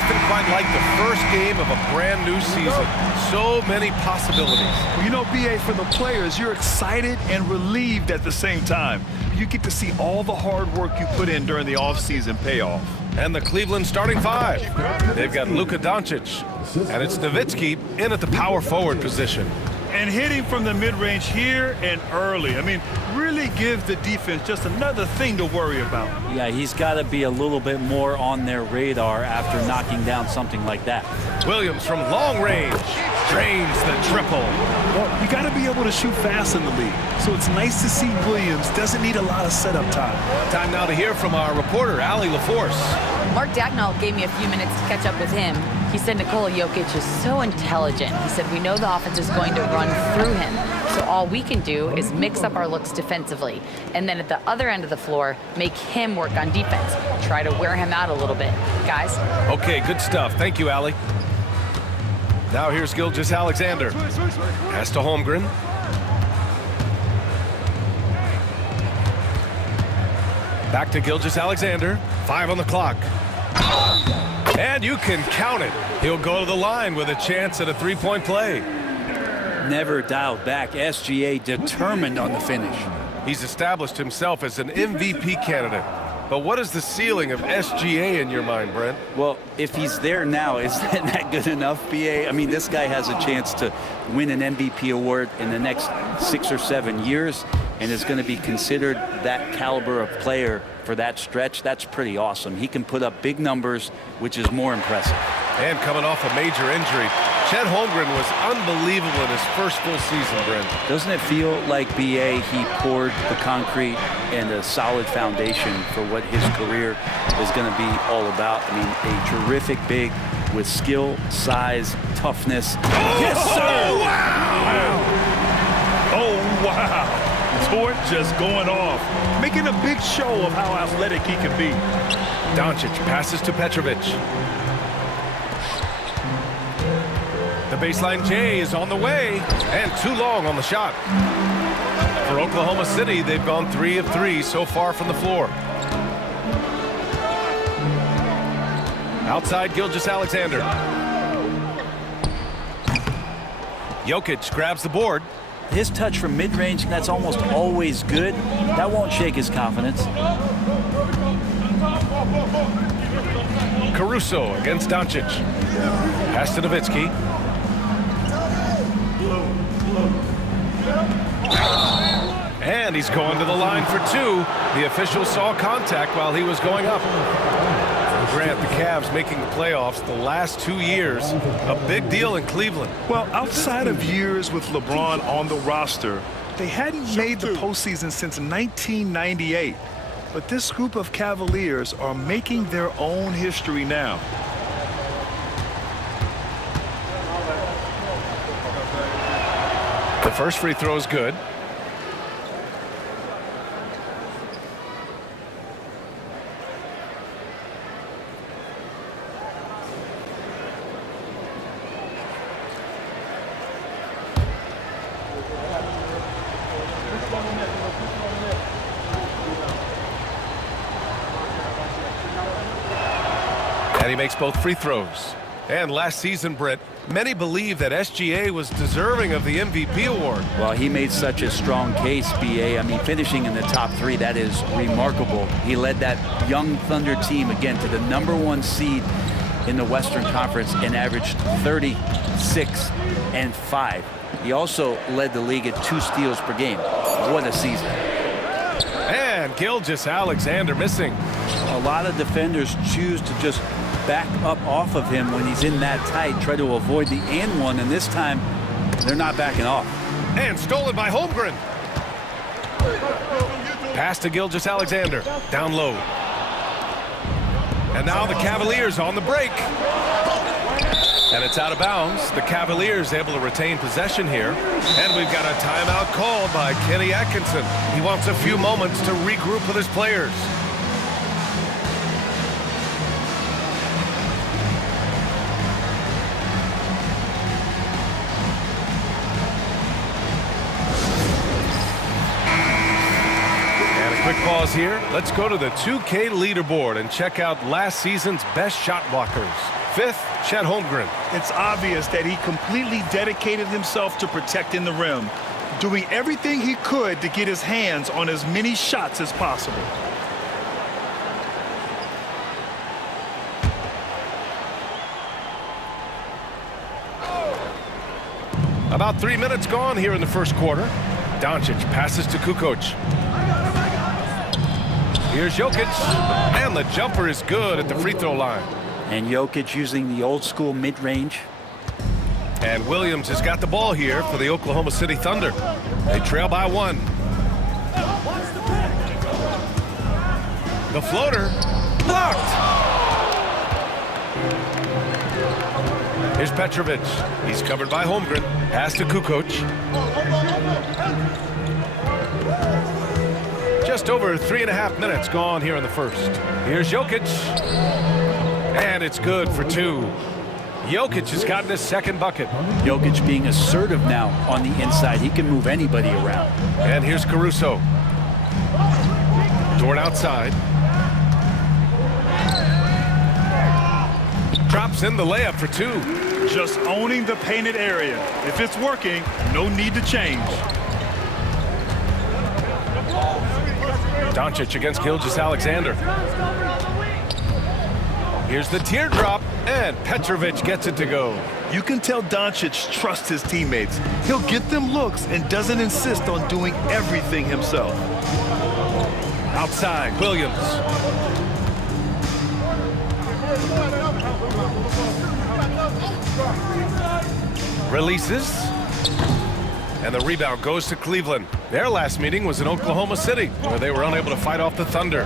nothing quite like the first game of a brand new season. So many possibilities. Well, you know, BA, for the players, you're excited and relieved at the same time. You get to see all the hard work you put in during the offseason pay off. And the Cleveland starting five. They've got Luka Doncic, and it's Nowitzki in at the power forward position. And hitting from the mid-range here and early. I mean, really gives the defense just another thing to worry about. Yeah, he's got to be a little bit more on their radar after knocking down something like that. Williams from long range drains the triple. Well, you got to be able to shoot fast in the league. So it's nice to see Williams doesn't need a lot of setup time. Time now to hear from our reporter, Allie LaForce. Mark Dagnall gave me a few minutes to catch up with him. He said Nikola Jokic is so intelligent. He said we know the offense is going to run through him. So all we can do is mix up our looks defensively. And then at the other end of the floor, make him work on defense. Try to wear him out a little bit. Guys? Okay, good stuff. Thank you, Allie. Now here's Gilgeous-Alexander. Pass to Holmgren. Back to Gilgeous-Alexander. 5 on the clock. And you can count it. He'll go to the line with a chance at a three-point play. Never dialed back. SGA determined on the finish. He's established himself as an MVP candidate. But what is the ceiling of SGA in your mind, Brent? Well, if he's there now, is that good enough, BA? I mean, this guy has a chance to win an MVP award in the next 6 or 7 years and is going to be considered that caliber of player for that stretch. That's pretty awesome. He can put up big numbers, which is more impressive. And coming off a major injury, Chet Holmgren was unbelievable in his first full season, Brent. Doesn't it feel like, BA, he poured the concrete and a solid foundation for what his career is going to be all about? I mean, a terrific big with skill, size, toughness. Yes, sir! Oh, wow! Oh, wow! Tort just going off, making a big show of how athletic he can be. Doncic passes to Petrovic. The baseline J is on the way, and too long on the shot. For Oklahoma City, they've gone 3 of 3 so far from the floor. Outside, Gilgeous-Alexander. Jokic grabs the board. His touch from mid-range, that's almost always good. That won't shake his confidence. Caruso against Doncic. Pass to Nowitzki. And he's going to the line for 2. The official saw contact while he was going up. Grant, the Cavs making the playoffs the last 2 years. A big deal in Cleveland. Well, outside of years with LeBron on the roster, they hadn't made the postseason since 1998. But this group of Cavaliers are making their own history now. The first free throw is good. And he makes both free throws. And last season, Britt, many believe that SGA was deserving of the MVP award. Well, he made such a strong case, BA. I mean, finishing in the top 3, that is remarkable. He led that young Thunder team, again, to the #1 seed in the Western Conference and averaged 36 and 5. He also led the league at 2 steals per game. What a season. And Gilgeous-Alexander missing. A lot of defenders choose to just back up off of him when he's in that tight, try to avoid the and one, and this time they're not backing off. And stolen by Holmgren. Pass to Gilgeous-Alexander, down low. And now the Cavaliers on the break. And it's out of bounds. The Cavaliers able to retain possession here. And we've got a timeout called by Kenny Atkinson. He wants a few moments to regroup with his players. Quick pause here. Let's go to the 2K leaderboard and check out last season's best shot blockers. Fifth, Chet Holmgren. It's obvious that he completely dedicated himself to protecting the rim, doing everything he could to get his hands on as many shots as possible. About 3 minutes gone here in the first quarter. Doncic passes to Kukoc. Here's Jokic, and the jumper is good at the free throw line. And Jokic using the old school mid-range. And Williams has got the ball here for the Oklahoma City Thunder. They trail by 1. The floater blocked. Here's Petrovic. He's covered by Holmgren. Pass to Kukoc. Just over 3.5 minutes gone here in the first. Here's Jokic. And it's good for 2. Jokic has gotten his second bucket. Jokic being assertive now on the inside. He can move anybody around. And here's Caruso. Dort outside. Drops in the layup for 2. Just owning the painted area. If it's working, no need to change. Doncic against Gilgeous-Alexander. Here's the teardrop, and Petrovic gets it to go. You can tell Doncic trusts his teammates. He'll get them looks and doesn't insist on doing everything himself. Outside, Williams. Releases. And the rebound goes to Cleveland. Their last meeting was in Oklahoma City, where they were unable to fight off the Thunder.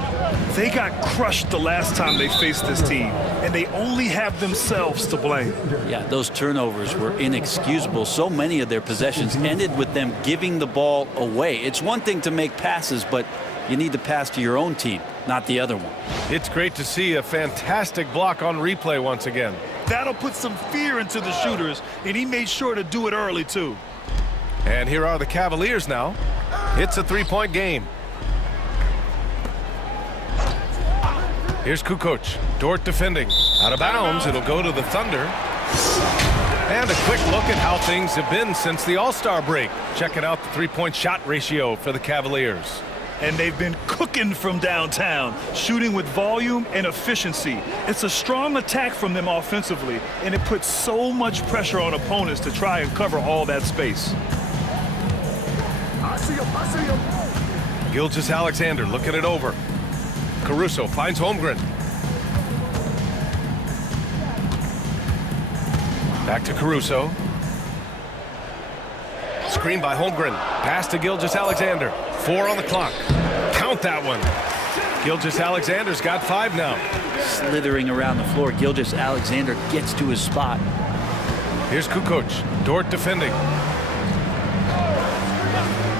They got crushed the last time they faced this team, and they only have themselves to blame. Yeah, those turnovers were inexcusable. So many of their possessions ended with them giving the ball away. It's one thing to make passes, but you need to pass to your own team, not the other one. It's great to see a fantastic block on replay once again. That'll put some fear into the shooters, and he made sure to do it early, too. And here are the Cavaliers now. It's a 3-point game. Here's Kukoc. Dort defending. Out of bounds. It'll go to the Thunder. And a quick look at how things have been since the All-Star break. Checking out the 3-point shot ratio for the Cavaliers. And they've been cooking from downtown, shooting with volume and efficiency. It's a strong attack from them offensively, and it puts so much pressure on opponents to try and cover all that space. Gilgeous-Alexander looking it over. Caruso finds Holmgren. Back to Caruso. Screen by Holmgren. Pass to Gilgeous-Alexander. 4 on the clock. Count that one. Gilgeous-Alexander's got 5 now. Slithering around the floor, Gilgeous-Alexander gets to his spot. Here's Kukoc. Dort defending.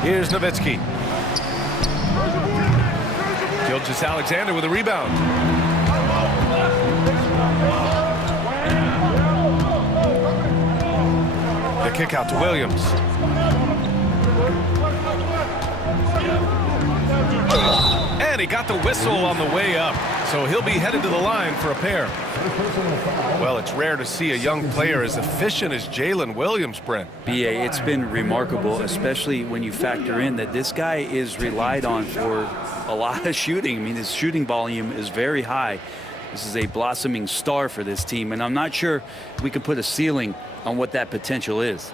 Here's Nowitzki. Gilgeous-Alexander with a rebound. The kick out to Williams. And he got the whistle on the way up, so he'll be headed to the line for a pair. Well, it's rare to see a young player as efficient as Jalen Williams, Brent. B.A., it's been remarkable, especially when you factor in that this guy is relied on for a lot of shooting. I mean, his shooting volume is very high. This is a blossoming star for this team, and I'm not sure we can put a ceiling on what that potential is.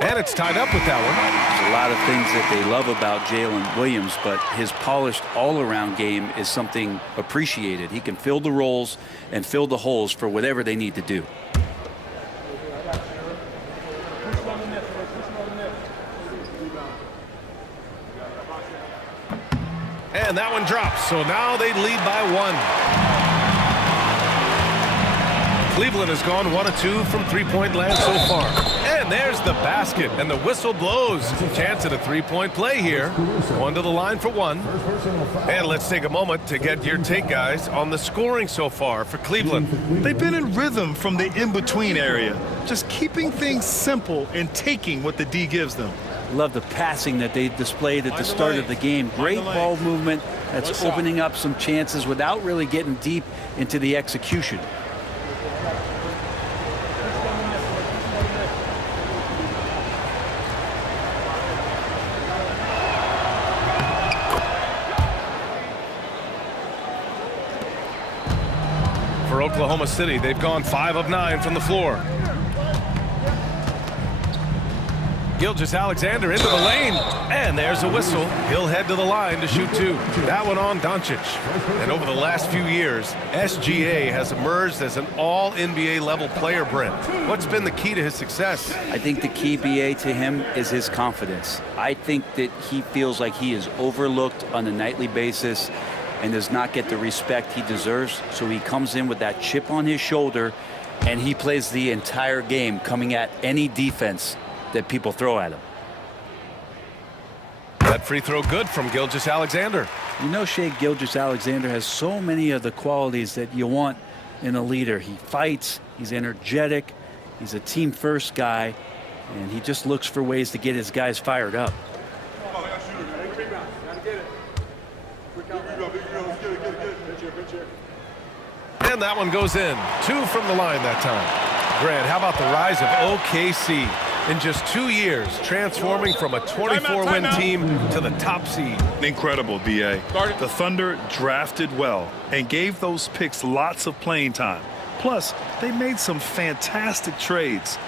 And it's tied up with that one. There's a lot of things that they love about Jalen Williams, but his polished all-around game is something appreciated. He can fill the roles and fill the holes for whatever they need to do. And that one drops, so now they lead by 1. Cleveland has gone 1 of 2 from three-point land so far. And there's the basket, and the whistle blows. Chance at a three-point play here. Going to the line for 1. And let's take a moment to get your take, guys, on the scoring so far for Cleveland. They've been in rhythm from the in-between area, just keeping things simple and taking what the D gives them. Love the passing that they displayed at the start of the game. Great ball movement, That's opening up some chances without really getting deep into the execution. For Oklahoma City, they've gone 5 of 9 from the floor. Gilgeous-Alexander into the lane, and there's a whistle. He'll head to the line to shoot 2. That one on Doncic. And over the last few years, SGA has emerged as an all-NBA level player, Brent. What's been the key to his success? I think the key, BA, to him is his confidence. I think that he feels like he is overlooked on a nightly basis and does not get the respect he deserves. So he comes in with that chip on his shoulder, and he plays the entire game, coming at any defense that people throw at him. That free throw good from Gilgeous-Alexander. You know, Shea Gilgeous-Alexander has so many of the qualities that you want in a leader. He fights, he's energetic, he's a team-first guy, and he just looks for ways to get his guys fired up. And that one goes in. 2 from the line that time. Grant, how about the rise of OKC? In just 2 years, transforming from a 24-win team to the top seed. Incredible, B.A. The Thunder drafted well and gave those picks lots of playing time. Plus, they made some fantastic trades.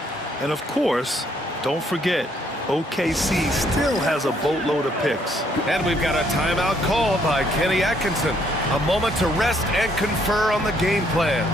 And of course, don't forget, OKC still has a boatload of picks. And we've got a timeout called by Kenny Atkinson. A moment to rest and confer on the game plan.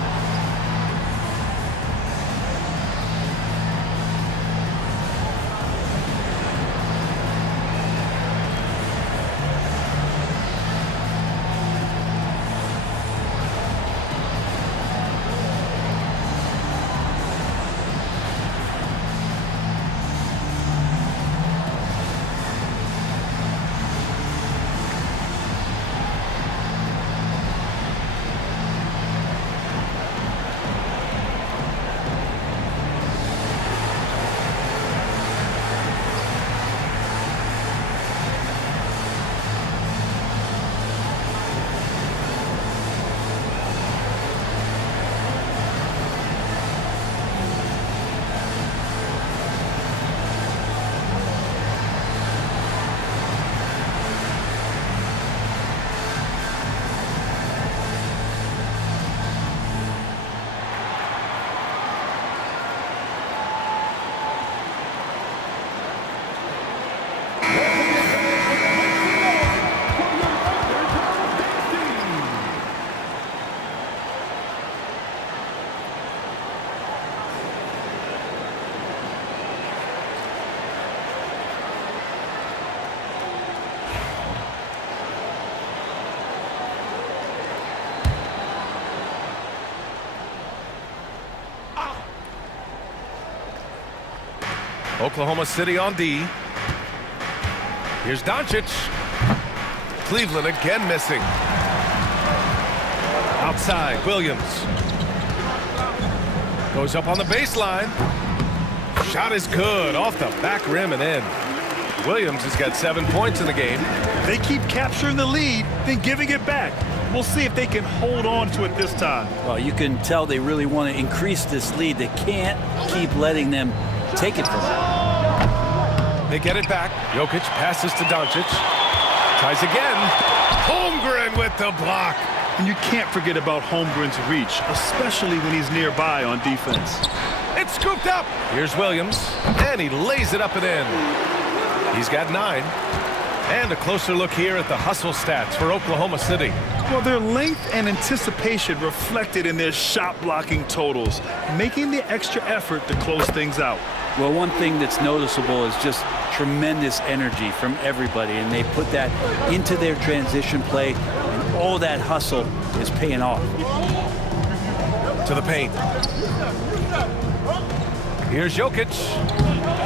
Oklahoma City on D. Here's Doncic. Cleveland again missing. Outside, Williams. Goes up on the baseline. Shot is good, off the back rim and in. Williams has got 7 points in the game. They keep capturing the lead, then giving it back. We'll see if they can hold on to it this time. Well, you can tell they really want to increase this lead. They can't keep letting them take it from them. They get it back. Jokic passes to Doncic. Tries again. Holmgren with the block. And you can't forget about Holmgren's reach, especially when he's nearby on defense. It's scooped up. Here's Williams, and he lays it up and in. He's got 9. And a closer look here at the hustle stats for Oklahoma City. Well, their length and anticipation reflected in their shot blocking totals, making the extra effort to close things out. Well, one thing that's noticeable is just tremendous energy from everybody, and they put that into their transition play, and all that hustle is paying off. To the paint. Here's Jokic.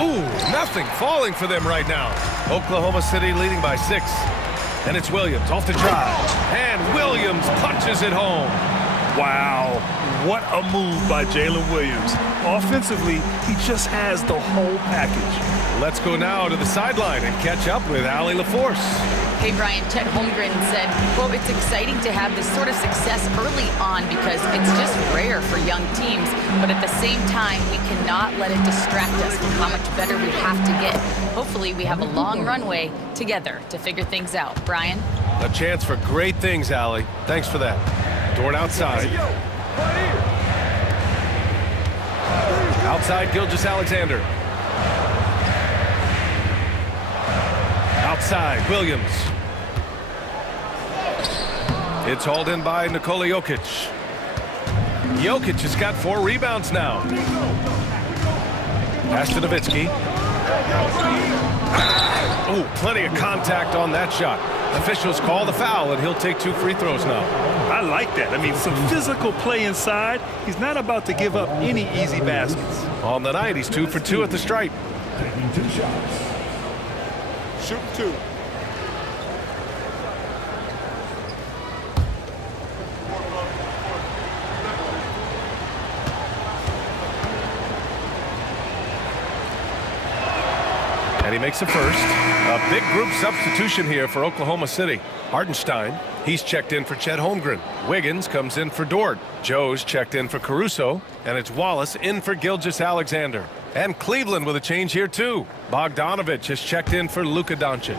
Ooh, nothing falling for them right now. Oklahoma City leading by 6. And it's Williams off the drive. And Williams punches it home. Wow, what a move by Jalen Williams. Offensively, he just has the whole package. Let's go now to the sideline and catch up with Allie LaForce. Hey, Brian, Chet Holmgren said, quote, "It's exciting to have this sort of success early on because it's just rare for young teams, but at the same time, we cannot let it distract us from how much better we have to get. Hopefully, we have a long runway together to figure things out." Brian? A chance for great things, Allie. Thanks for that. Dort outside. Outside, Gilgeous-Alexander. Outside, Williams. It's hauled in by Nikola Jokic. Jokic has got 4 rebounds now. Pass to Nowitzki. Oh, plenty of contact on that shot. Officials call the foul, and he'll take 2 free throws now. I like that. I mean, some physical play inside. He's not about to give up any easy baskets. On the night, he's 2 for 2 at the stripe. Taking 2 shots. Shoot 2. And he makes a first. A big group substitution here for Oklahoma City. Hartenstein, he's checked in for Chet Holmgren. Wiggins comes in for Dort. Joe's checked in for Caruso. And it's Wallace in for Gilgeous-Alexander. And Cleveland with a change here too. Bogdanovich has checked in for Luka Doncic.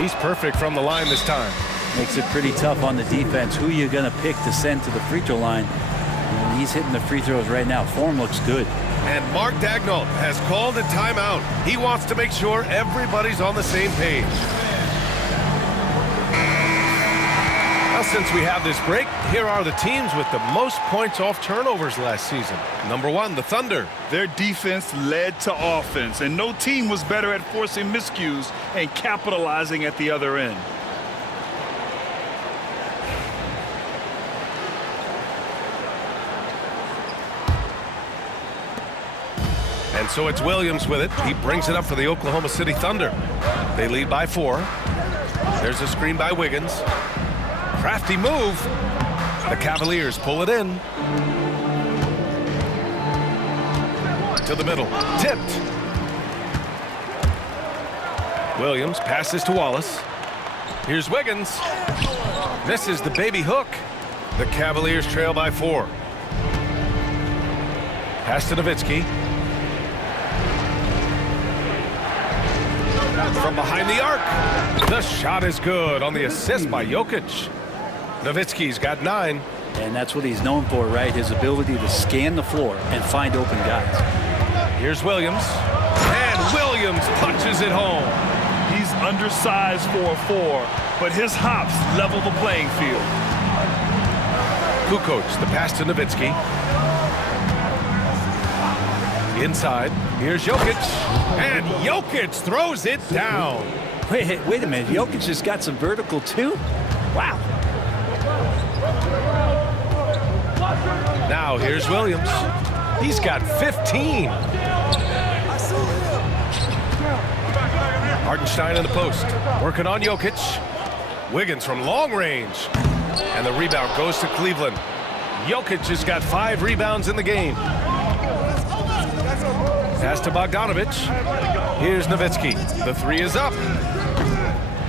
He's perfect from the line this time. Makes it pretty tough on the defense. Who you going to pick to send to the free throw line? And he's hitting the free throws right now. Form looks good. And Mark Daigneault has called a timeout. He wants to make sure everybody's on the same page. Now, since we have this break, here are the teams with the most points off turnovers last season. Number 1, the Thunder. Their defense led to offense, and no team was better at forcing miscues and capitalizing at the other end. And so it's Williams with it. He brings it up for the Oklahoma City Thunder. They lead by 4. There's a screen by Wiggins. Crafty move. The Cavaliers pull it in. To the middle. Tipped. Williams passes to Wallace. Here's Wiggins. Misses the baby hook. The Cavaliers trail by 4. Pass to Nowitzki. From behind the arc. The shot is good on the assist by Jokic. Nowitzki's got 9. And that's what he's known for, right? His ability to scan the floor and find open guys. Here's Williams. And Williams punches it home. He's undersized for a 4, but his hops level the playing field. Kukoc, the pass to Nowitzki. Inside, here's Jokic. And Jokic throws it down. Wait a minute. Jokic has got some vertical too? Wow. Now here's Williams. He's got 15. Hartenstein in the post. Working on Jokic. Wiggins from long range. And the rebound goes to Cleveland. Jokic has got 5 rebounds in the game. Pass to Bogdanovich. Here's Nowitzki. The 3 is up.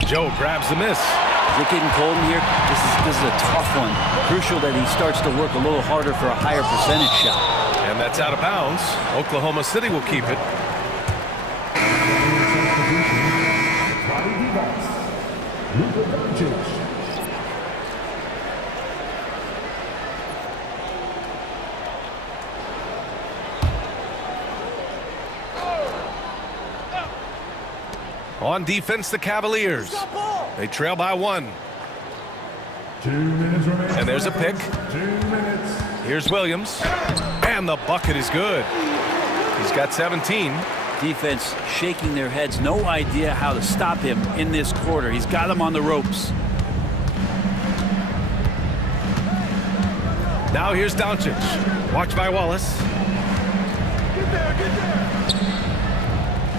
Joe grabs the miss. Is it getting cold in here? This is a tough one. Crucial that he starts to work a little harder for a higher percentage shot. And that's out of bounds. Oklahoma City will keep it. Luka Doncic. On defense, the Cavaliers. They trail by 1. 2 minutes remaining. And there's a pick. 2 minutes. Here's Williams. And the bucket is good. He's got 17. Defense shaking their heads. No idea how to stop him in this quarter. He's got him on the ropes. Now here's Doncic. Watch by Wallace. Get there.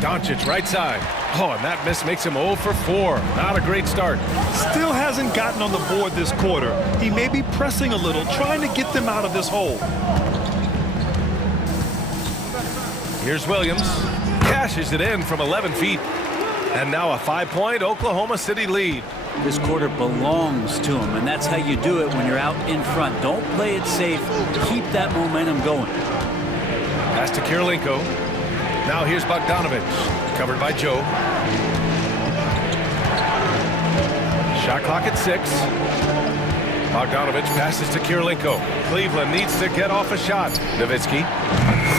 Doncic right side. Oh, and that miss makes him 0 for 4. Not a great start. Still hasn't gotten on the board this quarter. He may be pressing a little, trying to get them out of this hole. Here's Williams. Cashes it in from 11 feet. And now a 5-point Oklahoma City lead. This quarter belongs to him, and that's how you do it when you're out in front. Don't play it safe. Keep that momentum going. Pass to Kirilenko. Now here's Bogdanovich. Covered by Joe. Shot clock at 6. Bogdanovich passes to Kirilenko. Cleveland needs to get off a shot. Nowitzki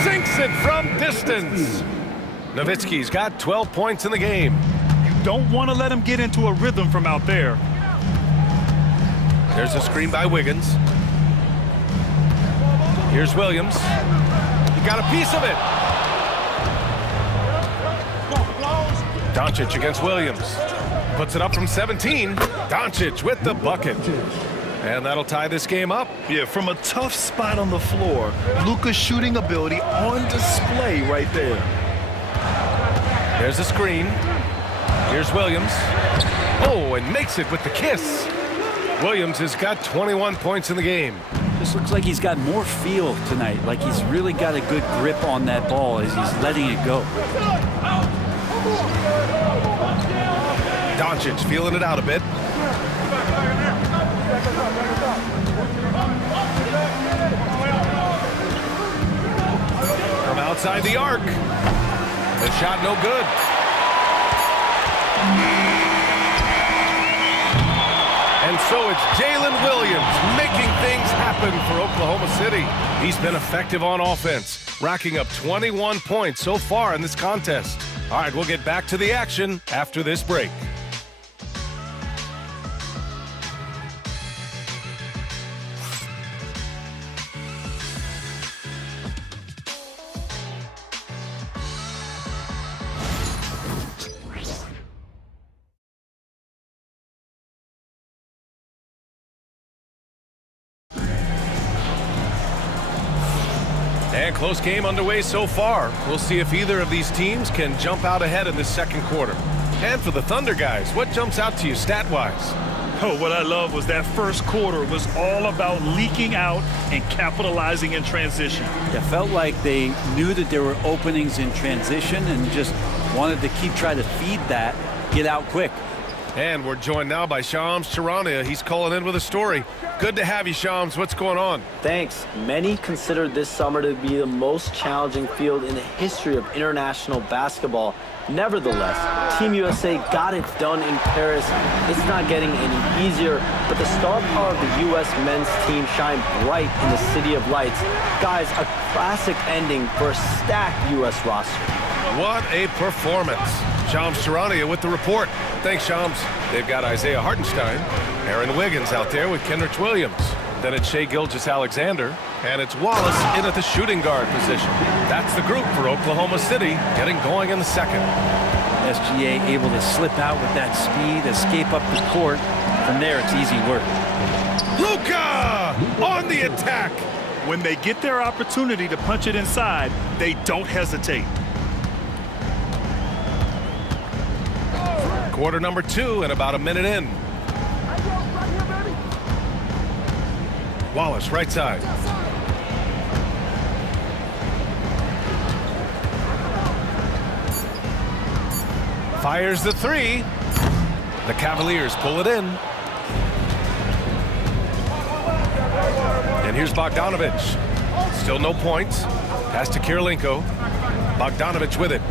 sinks it from distance. Nowitzki's got 12 points in the game. You don't want to let him get into a rhythm from out there. There's a screen by Wiggins. Here's Williams. He got a piece of it. Doncic against Williams. Puts it up from 17. Doncic with the bucket. And that'll tie this game up. Yeah, from a tough spot on the floor, Luka's shooting ability on display right there. There's a screen. Here's Williams. Oh, and makes it with the kiss. Williams has got 21 points in the game. This looks like he's got more feel tonight, like he's really got a good grip on that ball as he's letting it go. Doncic feeling it out a bit. From outside the arc. The shot no good. And so it's Jalen Williams making things happen for Oklahoma City. He's been effective on offense, racking up 21 points so far in this contest. All right, we'll get back to the action after this break. And close game underway so far. We'll see if either of these teams can jump out ahead in this second quarter. And for the Thunder guys, what jumps out to you stat-wise? Oh, what I love was that first quarter was all about leaking out and capitalizing in transition. It felt like they knew that there were openings in transition and just wanted to keep trying to feed that, get out quick. And we're joined now by Shams Charania. He's calling in with a story. Good to have you, Shams. What's going on? Thanks. Many consider this summer to be the most challenging field in the history of international basketball. Nevertheless, Team USA got it done in Paris. It's not getting any easier, but the star power of the U.S. men's team shined bright in the City of Lights. Guys, a classic ending for a stacked U.S. roster. What a performance. Shams Charania with the report. Thanks, Shams. They've got Isaiah Hartenstein, Aaron Wiggins out there with Kenrich Williams. Then it's Shai Gilgeous-Alexander, and it's Wallace in at the shooting guard position. That's the group for Oklahoma City getting going in the second. SGA able to slip out with that speed, escape up the court. From there, it's easy work. Luka on the attack. When they get their opportunity to punch it inside, they don't hesitate. Quarter number 2 and about a minute in. Wallace, right side. Fires the 3. The Cavaliers pull it in. And here's Bogdanovich. Still no points. Pass to Kirilenko. Bogdanovich with it.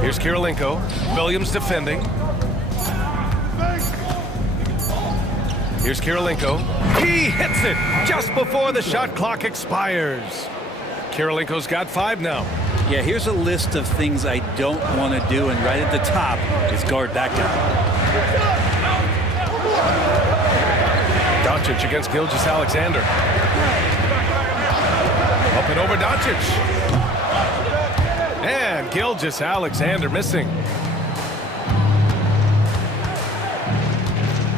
Here's Kirilenko. Williams defending. Here's Kirilenko. He hits it just before the shot clock expires. Kirilenko's got 5 now. Yeah, here's a list of things I don't want to do, and right at the top is guard that guy. Doncic against Gilgeous-Alexander. Up and over Doncic. And Gilgeous-Alexander missing.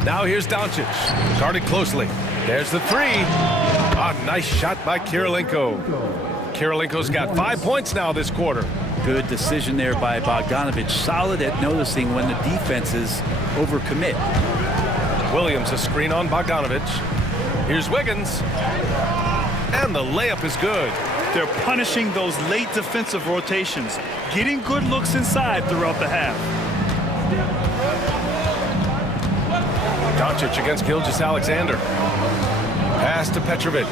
Now here's Doncic. Guarded closely. There's the 3. A nice shot by Kirilenko. Kirilenko's got 5 points now this quarter. Good decision there by Bogdanovich. Solid at noticing when the defenses overcommit. Williams a screen on Bogdanovich. Here's Wiggins. And the layup is good. They're punishing those late defensive rotations, getting good looks inside throughout the half. Doncic against Gilgeous-Alexander. Pass to Petrovic.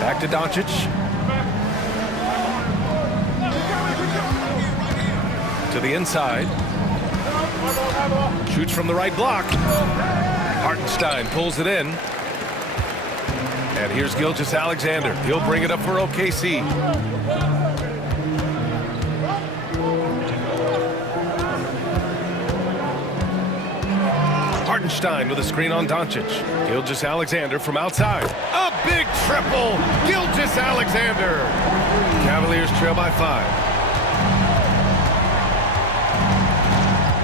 Back to Doncic. To the inside. Shoots from the right block. Hartenstein pulls it in. And here's Gilgeous-Alexander. He'll bring it up for OKC. Hartenstein with a screen on Doncic. Gilgeous-Alexander from outside. A big triple. Gilgeous-Alexander. Cavaliers trail by 5.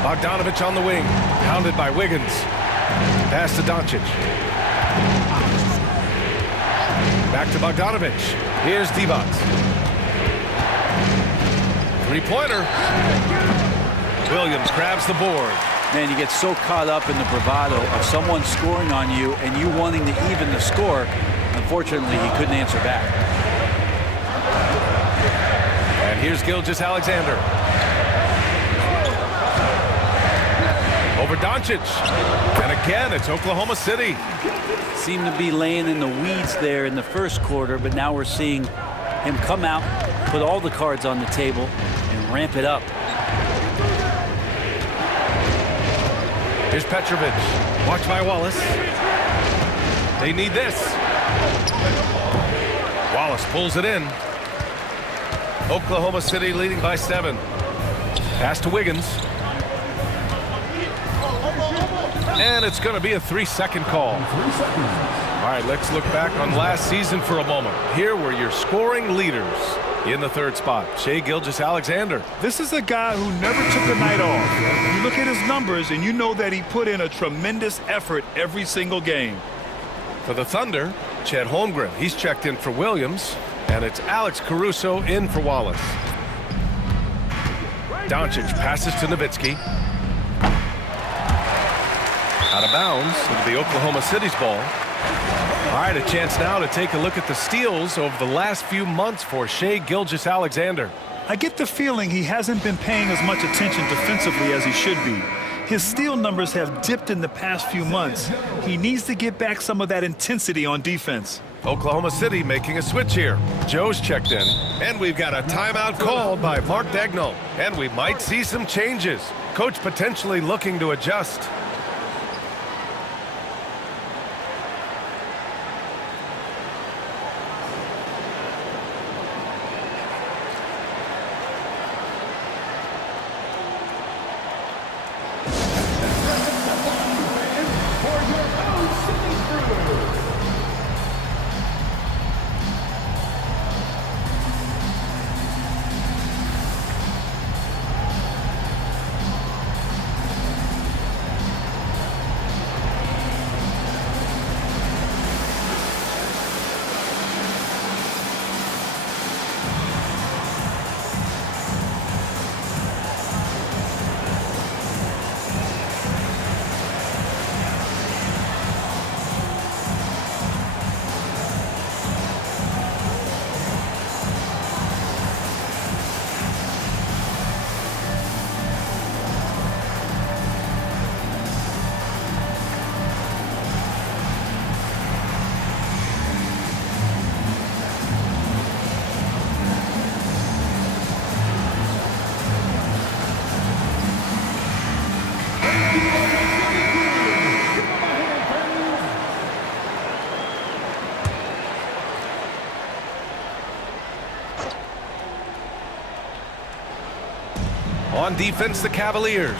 Bogdanovich on the wing. Pounded by Wiggins. Pass to Doncic. Back to Bogdanovich. Here's Divac. Three-pointer. Williams grabs the board. Man, you get so caught up in the bravado of someone scoring on you and you wanting to even the score. Unfortunately, he couldn't answer back. And here's Gilgeous-Alexander. Over Doncic. And again, it's Oklahoma City. Seemed to be laying in the weeds there in the first quarter, but now we're seeing him come out, put all the cards on the table, and ramp it up. Here's Petrovic. Watch by Wallace. They need this. Wallace pulls it in. Oklahoma City leading by 7. Pass to Wiggins. And it's going to be a 3-second call. All right, let's look back on last season for a moment. Here were your scoring leaders. In the third spot, Shai Gilgeous-Alexander. This is a guy who never took a night off. You look at his numbers and you know that he put in a tremendous effort every single game. For the Thunder, Chet Holmgren. He's checked in for Williams. And it's Alex Caruso in for Wallace. Doncic passes to Nowitzki. Out of bounds into the Oklahoma City's ball. All right, a chance now to take a look at the steals over the last few months for Shai Gilgeous-Alexander. I get the feeling he hasn't been paying as much attention defensively as he should be. His steal numbers have dipped in the past few months. He needs to get back some of that intensity on defense. Oklahoma City making a switch here. Joe's checked in. And we've got a timeout called by Mark Daigneault. And we might see some changes. Coach potentially looking to adjust. On defense, the Cavaliers.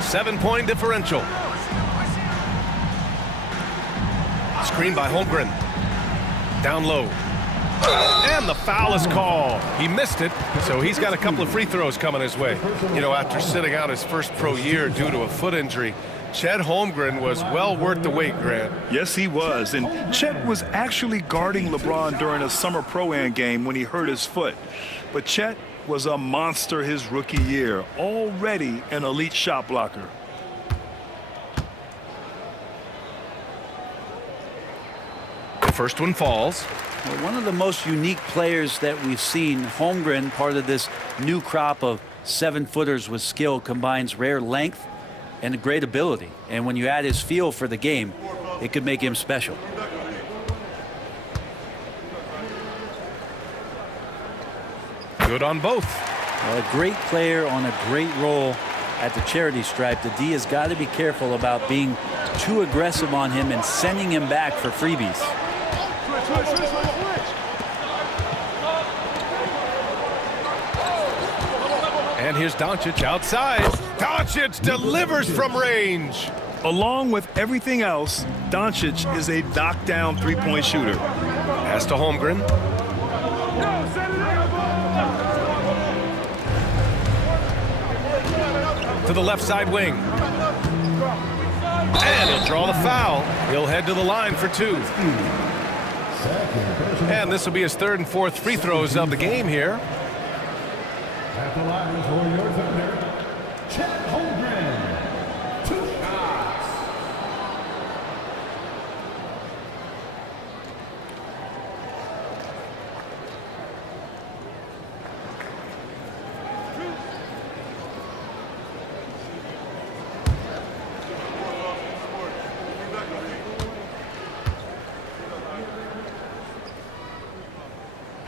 7-point differential. Screen by Holmgren. Down low. And the foul is called. He missed it, so he's got a couple of free throws coming his way. You know, after sitting out his first pro year due to a foot injury, Chet Holmgren was well worth the wait, Grant. Yes, he was. And Chet was actually guarding LeBron during a summer Pro-Am game when he hurt his foot. But Chet was a monster his rookie year, already an elite shot blocker. first one falls. Well, one of the most unique players that we've seen, Holmgren, part of this new crop of 7-footers with skill, combines rare length and a great ability. And when you add his feel for the game, it could make him special. Good on both. Well, a great player on a great role at the charity stripe. The D has got to be careful about being too aggressive on him and sending him back for freebies. And here's Doncic outside. Doncic delivers from range. Along with everything else, Doncic is a knockdown three-point shooter. Pass to Holmgren. To the left side wing. And he'll draw the foul. He'll head to the line for 2. And this will be his 3rd and 4th free throws of the game here. At the line for your Thunder, Chet Holmgren. 2 shots.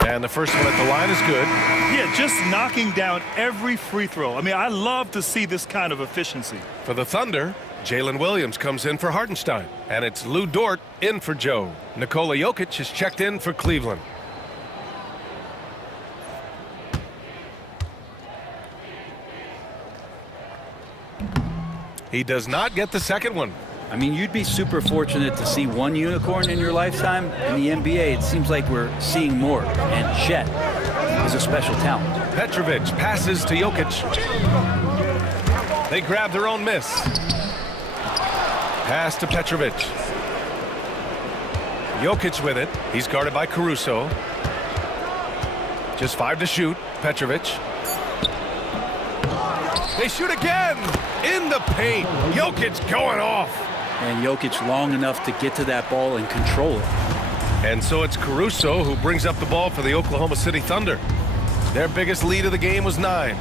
And the first one at the line is good. Yeah, just knocking down every free throw. I mean, I love to see this kind of efficiency. For the Thunder, Jalen Williams comes in for Hartenstein. And it's Lou Dort in for Joe. Nikola Jokic is checked in for Cleveland. He does not get the second one. I mean, you'd be super fortunate to see one unicorn in your lifetime. In the NBA, it seems like we're seeing more. And Chet is a special talent. Petrovic passes to Jokic. They grab their own miss. Pass to Petrovic. Jokic with it. He's guarded by Caruso. Just 5 to shoot. Petrovic. They shoot again in the paint. Jokic going off. And Jokic long enough to get to that ball and control it. And so it's Caruso who brings up the ball for the Oklahoma City Thunder. Their biggest lead of the game was 9.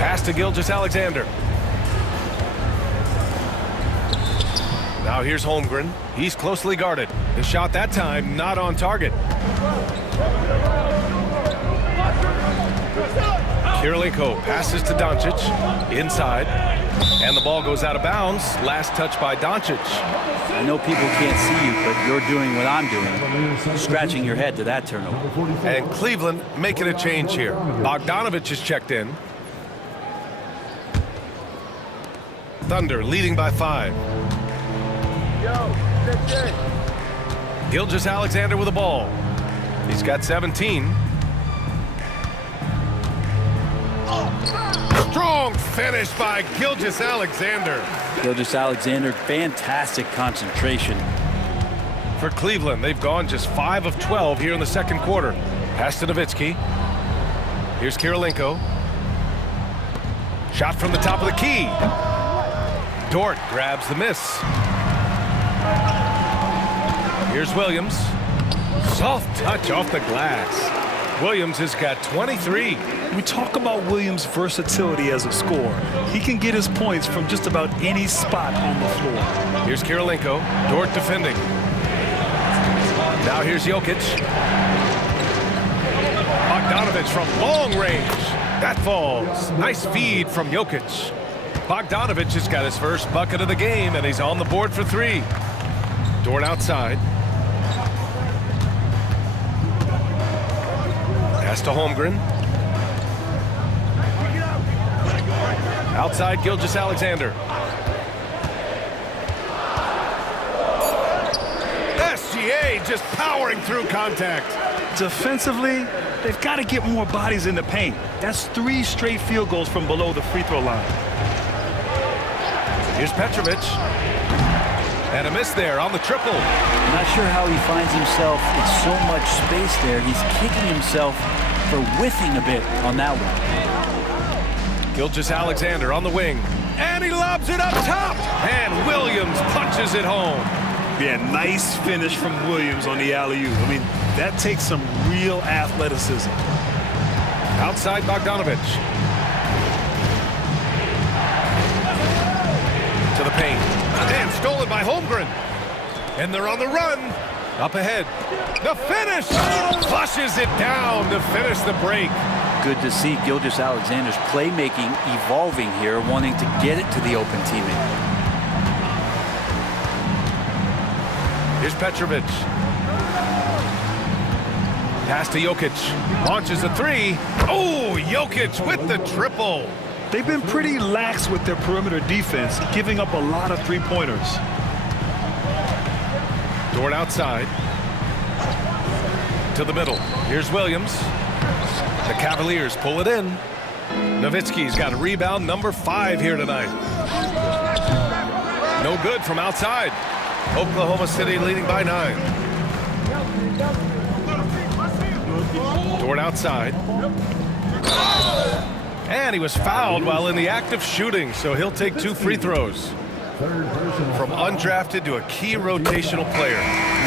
Pass to Gilgeous-Alexander. Now here's Holmgren. He's closely guarded. The shot that time not on target. Kirilenko passes to Doncic. Inside. And the ball goes out of bounds. Last touch by Doncic. I know people can't see you, but you're doing what I'm doing. Scratching your head to that turnover. And Cleveland making a change here. Bogdanovich is checked in. Thunder leading by 5. Gilgeous-Alexander with the ball. He's got 17. Strong finish by Gilgeous-Alexander. Gilgeous-Alexander, fantastic concentration. For Cleveland, they've gone just 5 of 12 here in the second quarter. Pass to Nowitzki. Here's Kirilenko. Shot from the top of the key. Dort grabs the miss. Here's Williams. Soft touch off the glass. Williams has got 23. We talk about Williams' versatility as a scorer. He can get his points from just about any spot on the floor. Here's Kirilenko. Dort defending. Now here's Jokic. Bogdanovich from long range. That falls. Nice feed from Jokic. Bogdanovich has got his first bucket of the game, and he's on the board for 3. Dort outside. Pass to Holmgren. Outside Gilgeous-Alexander. SGA just powering through contact. Defensively, they've got to get more bodies in the paint. That's 3 straight field goals from below the free throw line. Here's Petrovic. And a miss there on the triple. I'm not sure how he finds himself in so much space there. He's kicking himself for whiffing a bit on that one. Gilgeous-Alexander on the wing. And he lobs it up top. And Williams punches it home. Yeah, nice finish from Williams on the alley-oop. I mean, that takes some real athleticism. Outside Bogdanovich. To the paint. And stolen by Holmgren. And they're on the run. Up ahead. The finish! Flushes it down to finish the break. Good to see Gilgeous-Alexander's playmaking evolving here, wanting to get it to the open teammate. Here's Petrovic. Pass to Jokic. Launches a three. Oh, Jokic with the triple. They've been pretty lax with their perimeter defense, giving up a lot of three-pointers. Dort outside. To the middle. Here's Williams. The Cavaliers pull it in. Nowitzki's got a rebound number 5 here tonight. No good from outside. Oklahoma City leading by 9. Dort outside. And he was fouled while in the act of shooting, so he'll take 2 free throws. From undrafted to a key rotational player,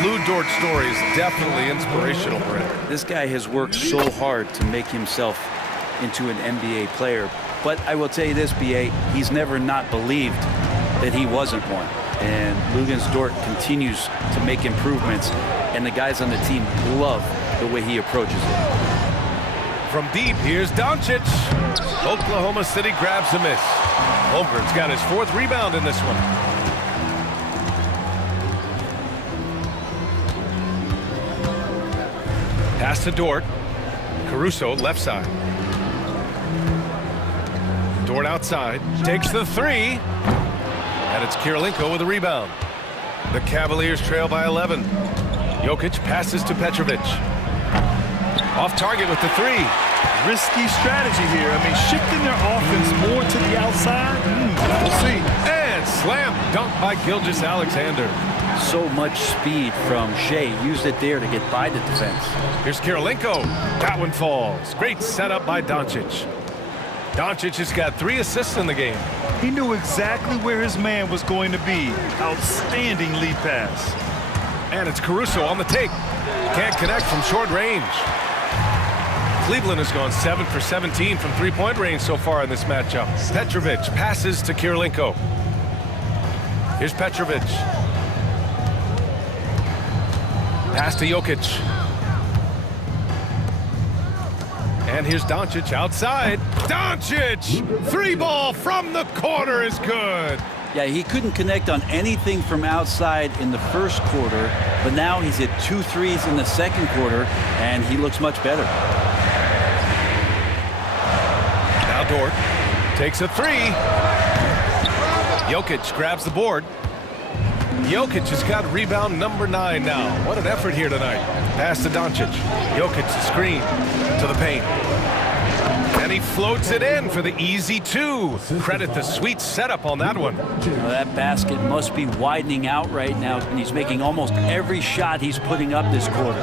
Lou Dort's story is definitely inspirational, Brent. This guy has worked so hard to make himself into an NBA player. But I will tell you this, B.A., he's never not believed that he wasn't one. And Luguentz Dort continues to make improvements, and the guys on the team love the way he approaches it. From deep, here's Doncic. Oklahoma City grabs a miss. Holmgren's got his 4th rebound in this one. Pass to Dort. Caruso left side. Dort outside. Takes the 3. And it's Kirilenko with a rebound. The Cavaliers trail by 11. Jokic passes to Petrovic. Off target with the 3. Risky strategy here. I mean, shifting their offense more to the outside. We'll see. And slam dunk by Gilgeous-Alexander. So much speed from Shea. Used it there to get by the defense. Here's Kirilenko. That one falls. Great setup by Doncic. Doncic has got 3 assists in the game. He knew exactly where his man was going to be. Outstanding lead pass. And it's Caruso on the take. Can't connect from short range. Cleveland has gone 7 for 17 from three-point range so far in this matchup. Petrovic passes to Kirilenko. Here's Petrovic. Pass to Jokic. And here's Doncic outside. Doncic! 3-ball from the corner is good. Yeah, he couldn't connect on anything from outside in the first quarter, but now he's hit 2 threes in the second quarter, and he looks much better. Now Dort takes a 3. Jokic grabs the board. Jokic has got rebound number 9 now. What an effort here tonight. Pass to Doncic. Jokic the screen to the paint. And he floats it in for the easy 2. Credit the sweet setup on that one. Well, that basket must be widening out right now, and he's making almost every shot he's putting up this quarter.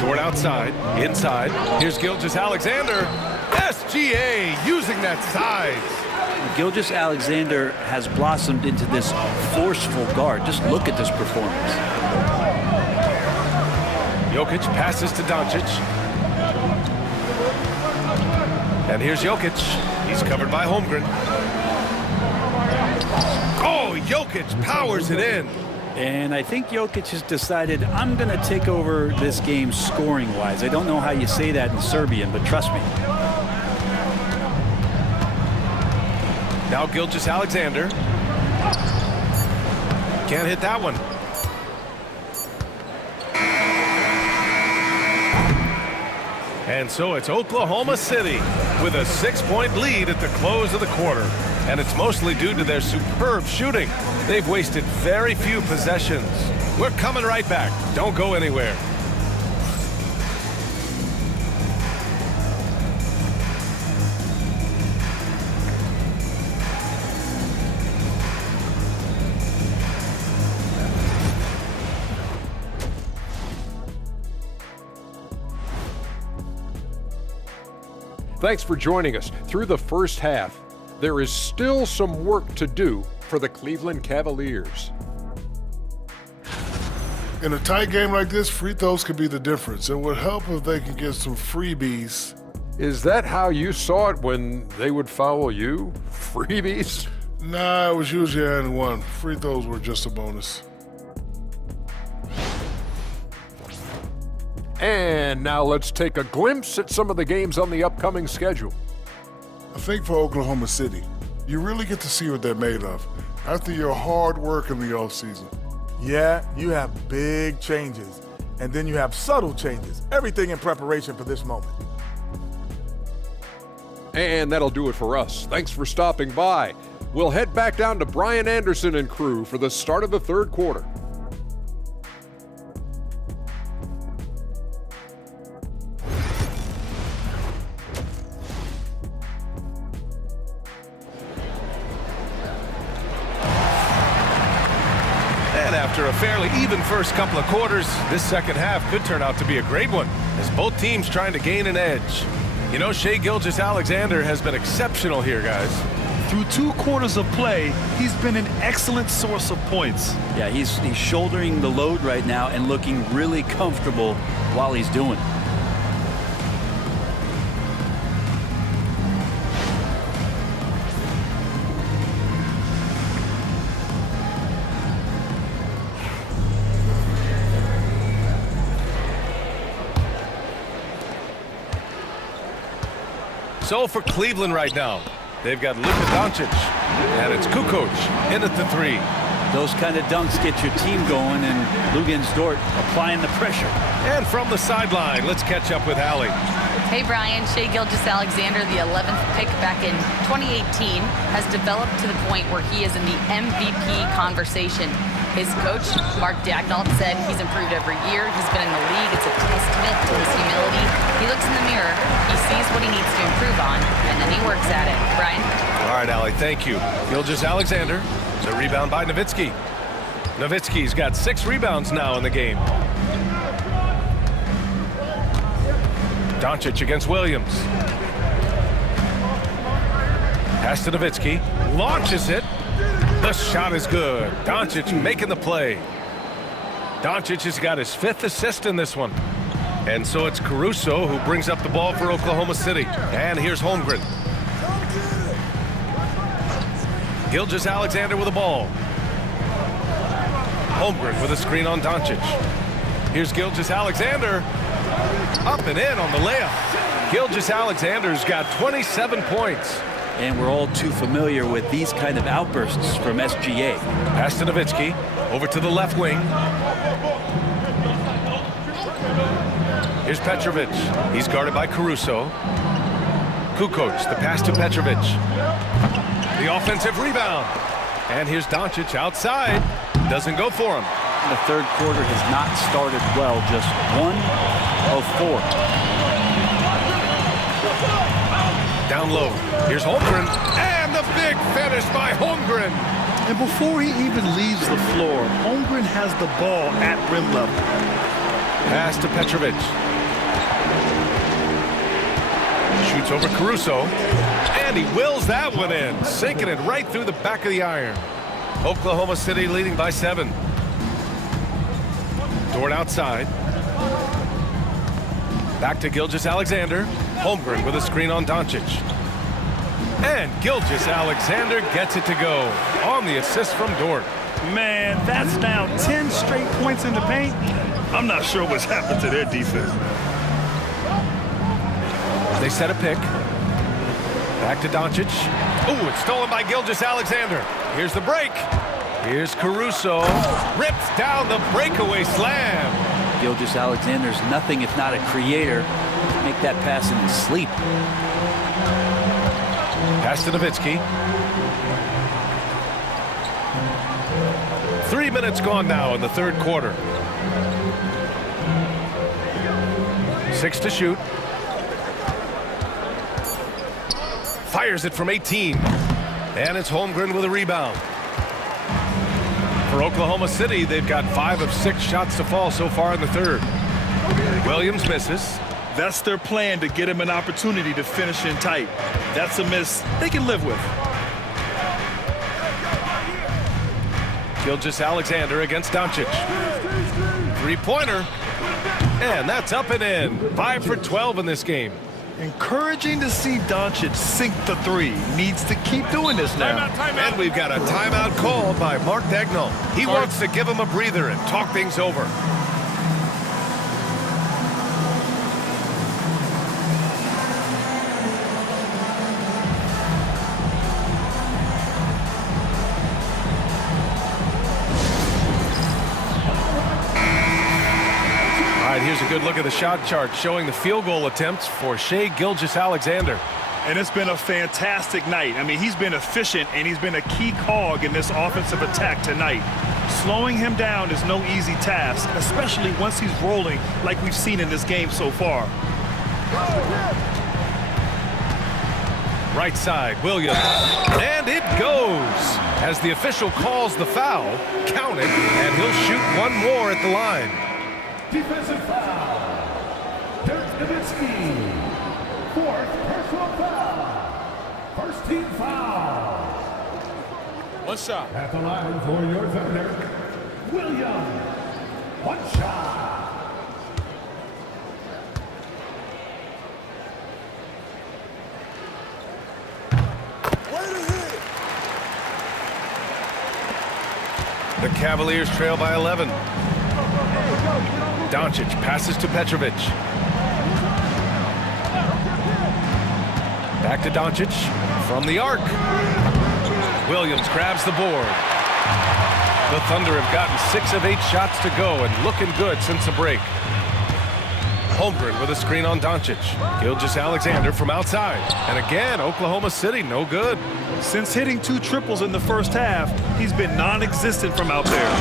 Dort outside, inside. Here's Gilgeous-Alexander. SGA using that size. Gilgeous-Alexander has blossomed into this forceful guard. Just look at this performance. Jokic passes to Doncic. And here's Jokic. He's covered by Holmgren. Oh, Jokic powers it in. And I think Jokic has decided, I'm going to take over this game scoring-wise. I don't know how you say that in Serbian, but trust me. Now Gilgeous-Alexander. Can't hit that one. And so it's Oklahoma City with a 6-point lead at the close of the quarter. And it's mostly due to their superb shooting. They've wasted very few possessions. We're coming right back. Don't go anywhere. Thanks for joining us through the first half. There is still some work to do for the Cleveland Cavaliers. In a tight game like this, free throws could be the difference. It would help if they could get some freebies. Is that how you saw it when they would foul you? Freebies? Nah, it was usually and one. Free throws were just a bonus. And now let's take a glimpse at some of the games on the upcoming schedule. I think for Oklahoma City, you really get to see what they're made of after your hard work in the offseason. Yeah, you have big changes, and then you have subtle changes. Everything in preparation for this moment. And that'll do it for us. Thanks for stopping by. We'll head back down to Brian Anderson and crew for the start of the third quarter. And after a fairly even first couple of quarters, this second half could turn out to be a great one, as both teams trying to gain an edge. You know, Shai Gilgeous-Alexander has been exceptional here, guys. Through 2 quarters of play, he's been an excellent source of points. Yeah, he's shouldering the load right now and looking really comfortable while he's doing it. So for Cleveland right now, they've got Luka Doncic, and it's Kukoc in at the 3. Those kind of dunks get your team going, and Lugens Dort applying the pressure. And from the sideline, let's catch up with Allie. Hey, Brian, Shai Gilgeous-Alexander, the 11th pick back in 2018, has developed to the point where he is in the MVP conversation. His coach, Mark Daignault, said he's improved every year. He's been in the league. It's a testament to his humility. He looks in the mirror, he sees what he needs to improve on, and then he works at it. Brian? All right, Allie, thank you. Gilgeous-Alexander, the rebound by Nowitzki. Nowitzki's got 6 rebounds now in the game. Doncic against Williams. Pass to Nowitzki. Launches it. The shot is good. Doncic making the play. Doncic has got his 5th assist in this one. And so it's Caruso who brings up the ball for Oklahoma City. And here's Holmgren. Gilgeous-Alexander with the ball. Holmgren with a screen on Doncic. Here's Gilgeous-Alexander. Up and in on the layup. Gilgeous-Alexander's got 27 points. And we're all too familiar with these kind of outbursts from SGA. Pass to Nowitzki. Over to the left wing. Here's Petrovic. He's guarded by Caruso. Kukoc, the pass to Petrovic. The offensive rebound. And here's Doncic outside. Doesn't go for him. The third quarter has not started well, just 1 of 4. Down low. Here's Holmgren. And the big finish by Holmgren. And before he even leaves the floor, Holmgren has the ball at rim level. Pass to Petrovic. Shoots over Caruso. And he wills that one in, sinking it right through the back of the iron. Oklahoma City leading by 7. Dort outside. Back to Gilgeous-Alexander. Holmgren with a screen on Doncic. And Gilgeous-Alexander gets it to go on the assist from Dort. Man, that's now 10 straight points in the paint. I'm not sure what's happened to their defense. They set a pick. Back to Doncic. Ooh, it's stolen by Gilgeous-Alexander. Here's the break. Here's Caruso. Rips down the breakaway slam. Gilgeous-Alexander's nothing if not a creator. Make that pass in his sleep. Pass to Nowitzki. 3 minutes gone now in the third quarter. 6 to shoot. Fires it from 18. And it's Holmgren with a rebound. For Oklahoma City, they've got 5 of 6 shots to fall so far in the third. Williams misses. That's their plan, to get him an opportunity to finish in tight. That's a miss they can live with. Gilgeous-Alexander against Doncic. Three-pointer. And that's up and in. 5 for 12 in this game. Encouraging to see Doncic sink the three. Needs to keep doing this now. And we've got a timeout called by Mark Dagnall. He wants to give him a breather and talk things over. Here's a good look at the shot chart showing the field goal attempts for Shai Gilgeous-Alexander. And it's been a fantastic night. I mean, he's been efficient, and he's been a key cog in this offensive attack tonight. Slowing him down is no easy task, especially once he's rolling like we've seen in this game so far. Right side, Williams. And it goes. As the official calls the foul, count it, and he'll shoot one more at the line. Defensive foul. Dirk Nowitzki. 4th personal foul. First team foul. One shot. At the line for your Thunder, Williams. One shot. The Cavaliers trail by 11. Doncic passes to Petrovic. Back to Doncic from the arc. Williams grabs the board. The Thunder have gotten 6 of 8 shots to go and looking good since the break. Holmgren with a screen on Doncic. Gilgeous-Alexander from outside. And again, Oklahoma City, no good. Since hitting 2 triples in the first half, he's been non-existent from out there.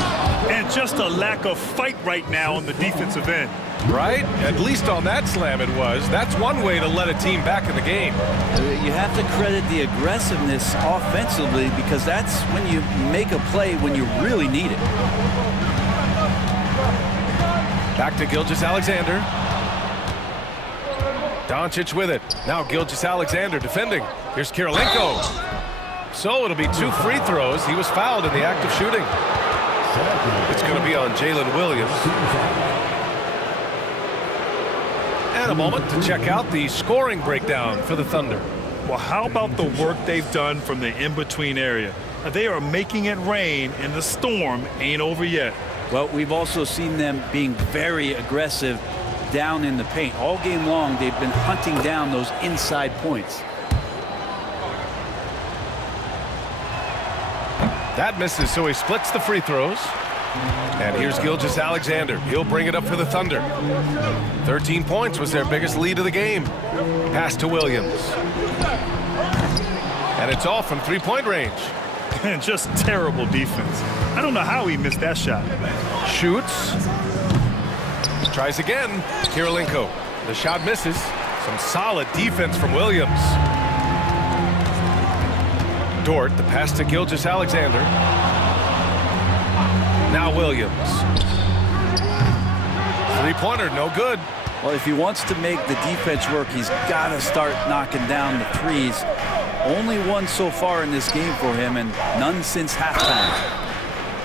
And just a lack of fight right now on the defensive end. Right? At least on that slam it was. That's one way to let a team back in the game. You have to credit the aggressiveness offensively because that's when you make a play when you really need it. Back to Gilgeous-Alexander. Doncic with it. Now Gilgeous-Alexander defending. Here's Kirilenko. So it'll be 2 free throws. He was fouled in the act of shooting. It's going to be on Jalen Williams. And a moment to check out the scoring breakdown for the Thunder. Well, how about the work they've done from the in-between area? They are making it rain, and the storm ain't over yet. Well, we've also seen them being very aggressive down in the paint. All game long, they've been hunting down those inside points. That misses, so he splits the free throws. And here's Gilgeous-Alexander. He'll bring it up for the Thunder. 13 points was their biggest lead of the game. Pass to Williams. And it's off from 3-point range. And just terrible defense. I don't know how he missed that shot. Shoots. Tries again. Kirilenko. The shot misses. Some solid defense from Williams. Dort, the pass to Gilgeous-Alexander. Now Williams. 3-pointer, no good. Well, if he wants to make the defense work, he's got to start knocking down the threes. Only one so far in this game for him, and none since halftime.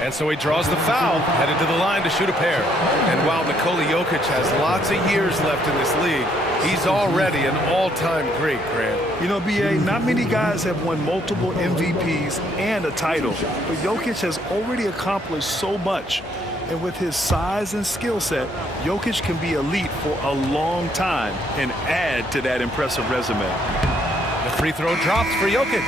And so he draws the foul, headed to the line to shoot a pair. And while Nikola Jokic has lots of years left in this league, he's already an all-time great, Grant. You know, B.A., not many guys have won multiple MVPs and a title, but Jokic has already accomplished so much. And with his size and skill set, Jokic can be elite for a long time and add to that impressive resume. The free throw drops for Jokic.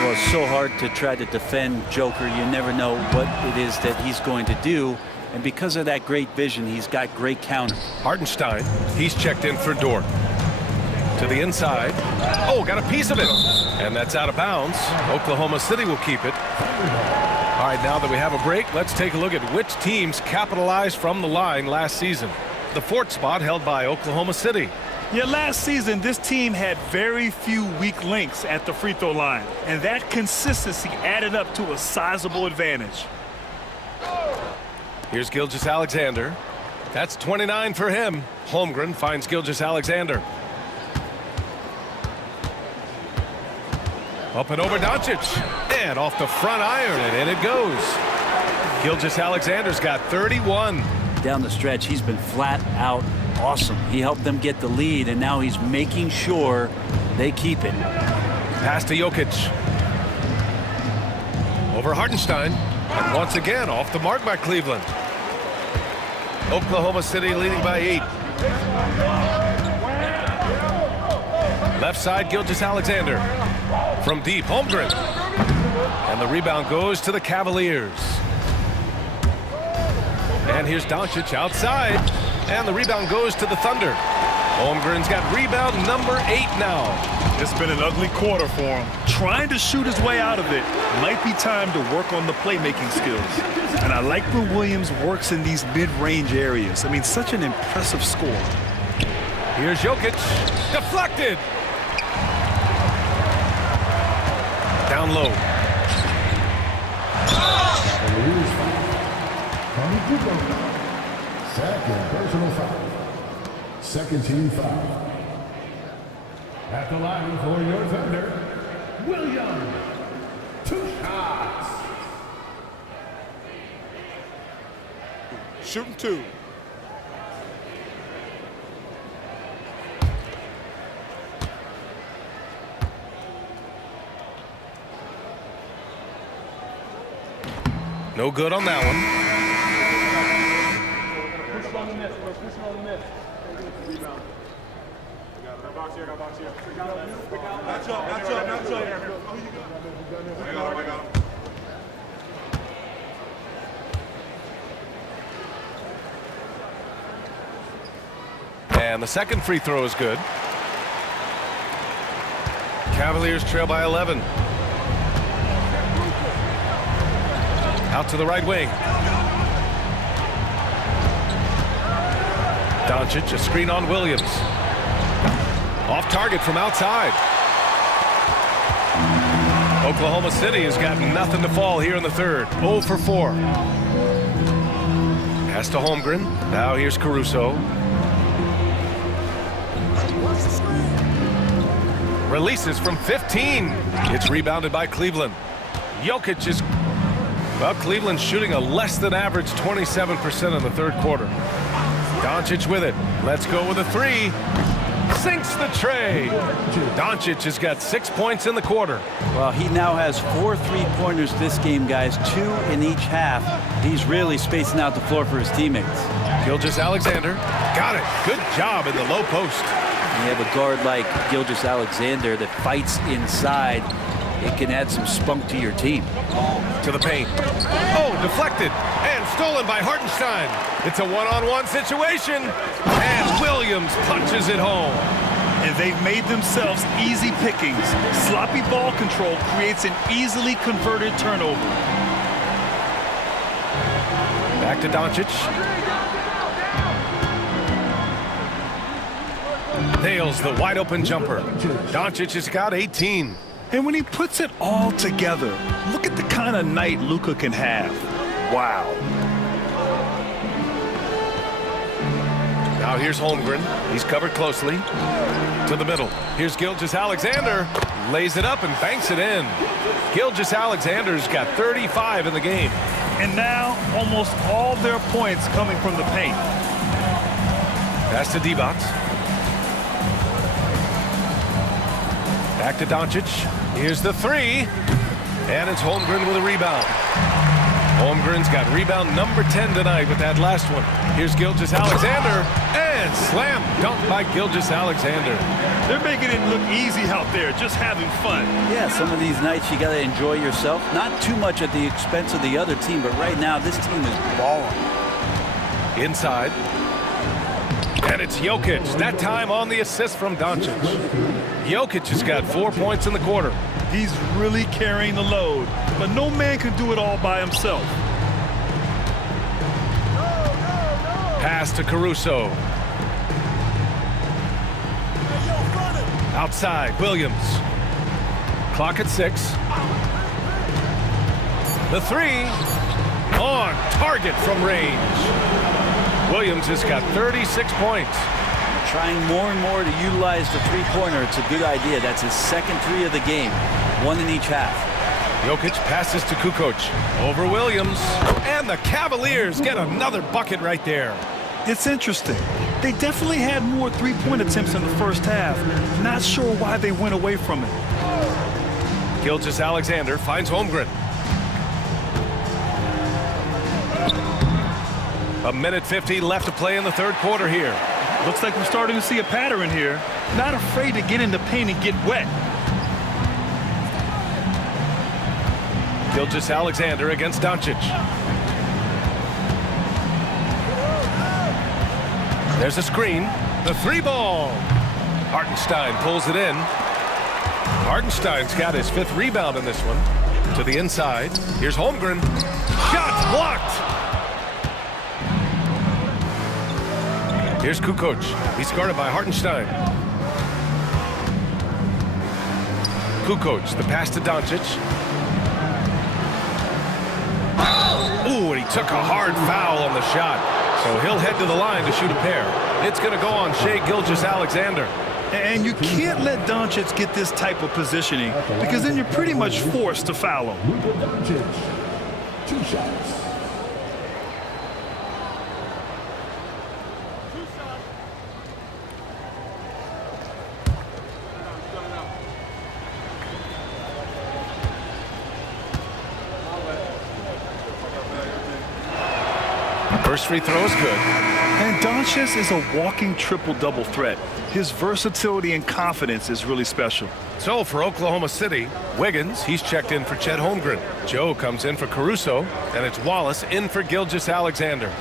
Well, it's so hard to try to defend Joker. You never know what it is that he's going to do. And because of that great vision, he's got great counters. Hartenstein, he's checked in for Dort. To the inside. Oh, got a piece of it. And that's out of bounds. Oklahoma City will keep it. All right, now that we have a break, let's take a look at which teams capitalized from the line last season. The 4th spot held by Oklahoma City. Yeah, last season, this team had very few weak links at the free throw line, and that consistency added up to a sizable advantage. Here's Gilgeous-Alexander. That's 29 for him. Holmgren finds Gilgeous-Alexander. Up and over Doncic. And off the front iron, and it goes. Gilgeous-Alexander's got 31. Down the stretch, he's been flat out awesome. He helped them get the lead, and now he's making sure they keep it. Pass to Jokic. Over Hartenstein. And once again, off the mark by Cleveland. Oklahoma City leading by 8. Left side, Gilgeous-Alexander. From deep, Holmgren. And the rebound goes to the Cavaliers. And here's Doncic outside. And the rebound goes to the Thunder. Holmgren's got rebound number 8 now. It's been an ugly quarter for him. Trying to shoot his way out of it. Might be time to work on the playmaking skills. And I like when Williams works in these mid-range areas. I mean, such an impressive score. Here's Jokic. Deflected. Down low. Second personal foul. Second team foul. At the line for your Thunder, Williams. 2 shots. Shooting 2. No good on that one. And the second free throw is good. Cavaliers trail by 11. Out to the right wing. Doncic, a screen on Williams. Off target from outside. Oklahoma City has got nothing to fall here in the third. 0 for 4. Pass to Holmgren. Now here's Caruso. Releases from 15. It's rebounded by Cleveland. Jokic is... Well, Cleveland's shooting a less than average 27% in the third quarter. Doncic with it. Let's go with a 3. Sinks the tray. Doncic has got 6 points in the quarter. Well, he now has 4 3-pointers this game, guys. 2 in each half. He's really spacing out the floor for his teammates. Gilgeous-Alexander got it. Good job in the low post. You have a guard like Gilgeous-Alexander that fights inside. It can add some spunk to your team. To the paint. Oh, deflected and stolen by Hartenstein. It's a one-on-one situation, and Williams punches it home. And they've made themselves easy pickings. Sloppy ball control creates an easily converted turnover. Back to Doncic. Nails the wide-open jumper. Doncic has got 18. And when he puts it all together, look at the kind of night Luka can have. Wow. Now here's Holmgren. He's covered closely. To the middle. Here's Gilgeous-Alexander. Lays it up and banks it in. Gilgeous-Alexander's got 35 in the game. And now almost all their points coming from the paint. Pass to Divac. Back to Doncic. Here's the 3. And it's Holmgren with a rebound. Holmgren's got rebound number 10 tonight with that last one. Here's Gilgeous-Alexander. And slam dunk by Gilgeous-Alexander. They're making it look easy out there, just having fun. Yeah, some of these nights you got to enjoy yourself. Not too much at the expense of the other team, but right now this team is balling. Inside. And it's Jokic, that time on the assist from Doncic. Jokic has got 4 points in the quarter. He's really carrying the load, but no man can do it all by himself. Pass to Caruso. Outside, Williams. Clock at 6. The 3. On target from range. Williams has got 36 points. Trying more and more to utilize the 3-pointer. It's a good idea. That's his second 3 of the game. 1 in each half. Jokic passes to Kukoc. Over Williams. And the Cavaliers get another bucket right there. It's interesting. They definitely had more three-point attempts in the first half. Not sure why they went away from it. Gilgeous-Alexander finds Holmgren. A minute 50 left to play in the third quarter here. Looks like we're starting to see a pattern here. Not afraid to get in the paint and get wet. Gilgeous-Alexander against Doncic. There's a screen. The three ball. Hartenstein pulls it in. Hartenstein's got his 5th rebound in this one. To the inside. Here's Holmgren. Shot blocked. Here's Kukoc. He's guarded by Hartenstein. Kukoc, the pass to Doncic. Ooh, and he took a hard foul on the shot. So he'll head to the line to shoot a pair. It's going to go on Shai Gilgeous-Alexander. And you can't let Doncic get this type of positioning because then you're pretty much forced to foul him. Luka Doncic, 2 shots. First free throw is good. And Doncic is a walking triple-double threat. His versatility and confidence is really special. So for Oklahoma City, Wiggins, he's checked in for Chet Holmgren. Joe comes in for Caruso, and it's Wallace in for Gilgeous-Alexander.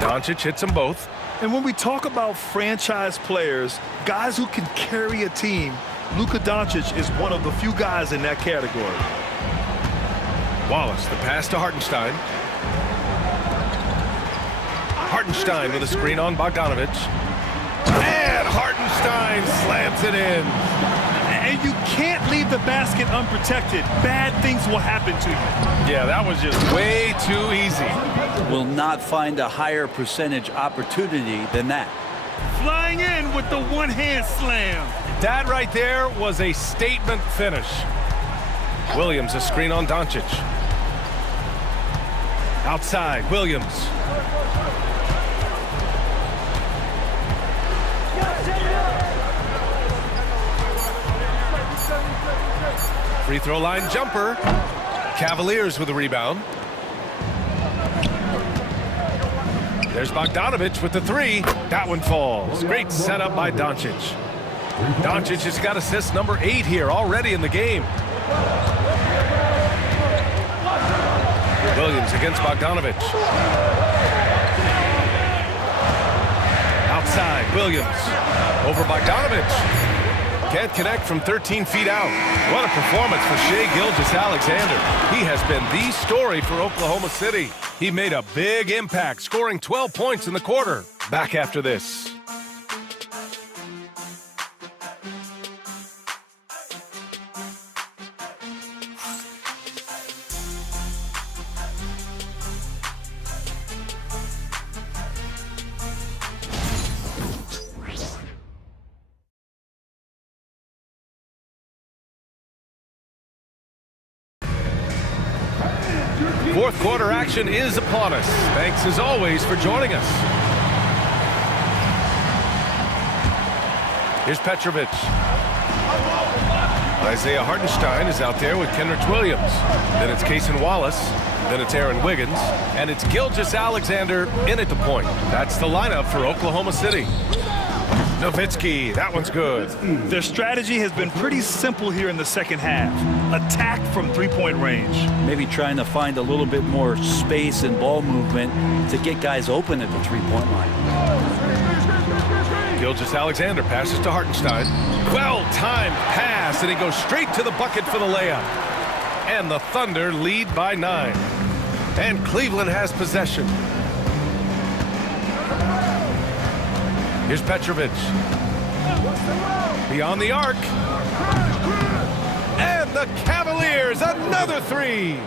Doncic hits them both. And when we talk about franchise players, guys who can carry a team, Luka Doncic is one of the few guys in that category. Wallace, the pass to Hartenstein. Hartenstein with a screen on Bogdanovich. And Hartenstein slams it in. And you can't leave the basket unprotected. Bad things will happen to you. Yeah, that was just way too easy. Will not find a higher percentage opportunity than that. Flying in with the one-hand slam. That right there was a statement finish. Williams, a screen on Doncic. Outside, Williams. Free throw line jumper. Cavaliers with a rebound. There's Bogdanovich with the 3. That one falls. Great setup by Doncic. Doncic has got assist number 8 here already in the game. Williams against Bogdanovich. Outside, Williams. Over Bogdanovich. Can't connect from 13 feet out. What a performance for Shai Gilgeous-Alexander. He has been the story for Oklahoma City. He made a big impact, scoring 12 points in the quarter. Back after this. Fourth quarter action is upon us. Thanks as always for joining us. Here's Petrovic. Isaiah Hartenstein is out there with Kenrich Williams. Then it's Cason Wallace. Then it's Aaron Wiggins. And it's Gilgeous-Alexander in at the point. That's the lineup for Oklahoma City. Nowitzki, that one's good. Their strategy has been pretty simple here in the second half. Attack from three-point range. Maybe trying to find a little bit more space and ball movement to get guys open at the three-point line. Gilgeous-Alexander passes to Hartenstein. Well-timed pass, and he goes straight to the bucket for the layup. And the Thunder lead by 9. And Cleveland has possession. Here's Petrovic. Beyond the arc. And the Cavaliers, another 3.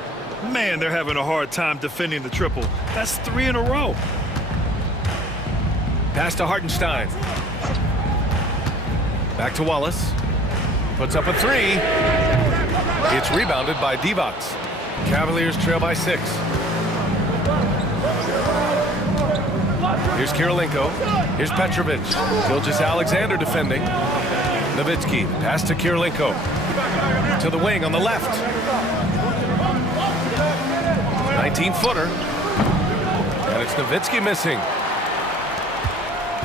Man, they're having a hard time defending the triple. That's 3 in a row. Pass to Hartenstein. Back to Wallace. Puts up a 3. It's rebounded by Divac. Cavaliers trail by 6. Here's Kirilenko. Here's Petrovic. Gilgeous-Alexander defending. Nowitzki. Pass to Kirilenko. To the wing on the left. 19-footer. And it's Nowitzki missing.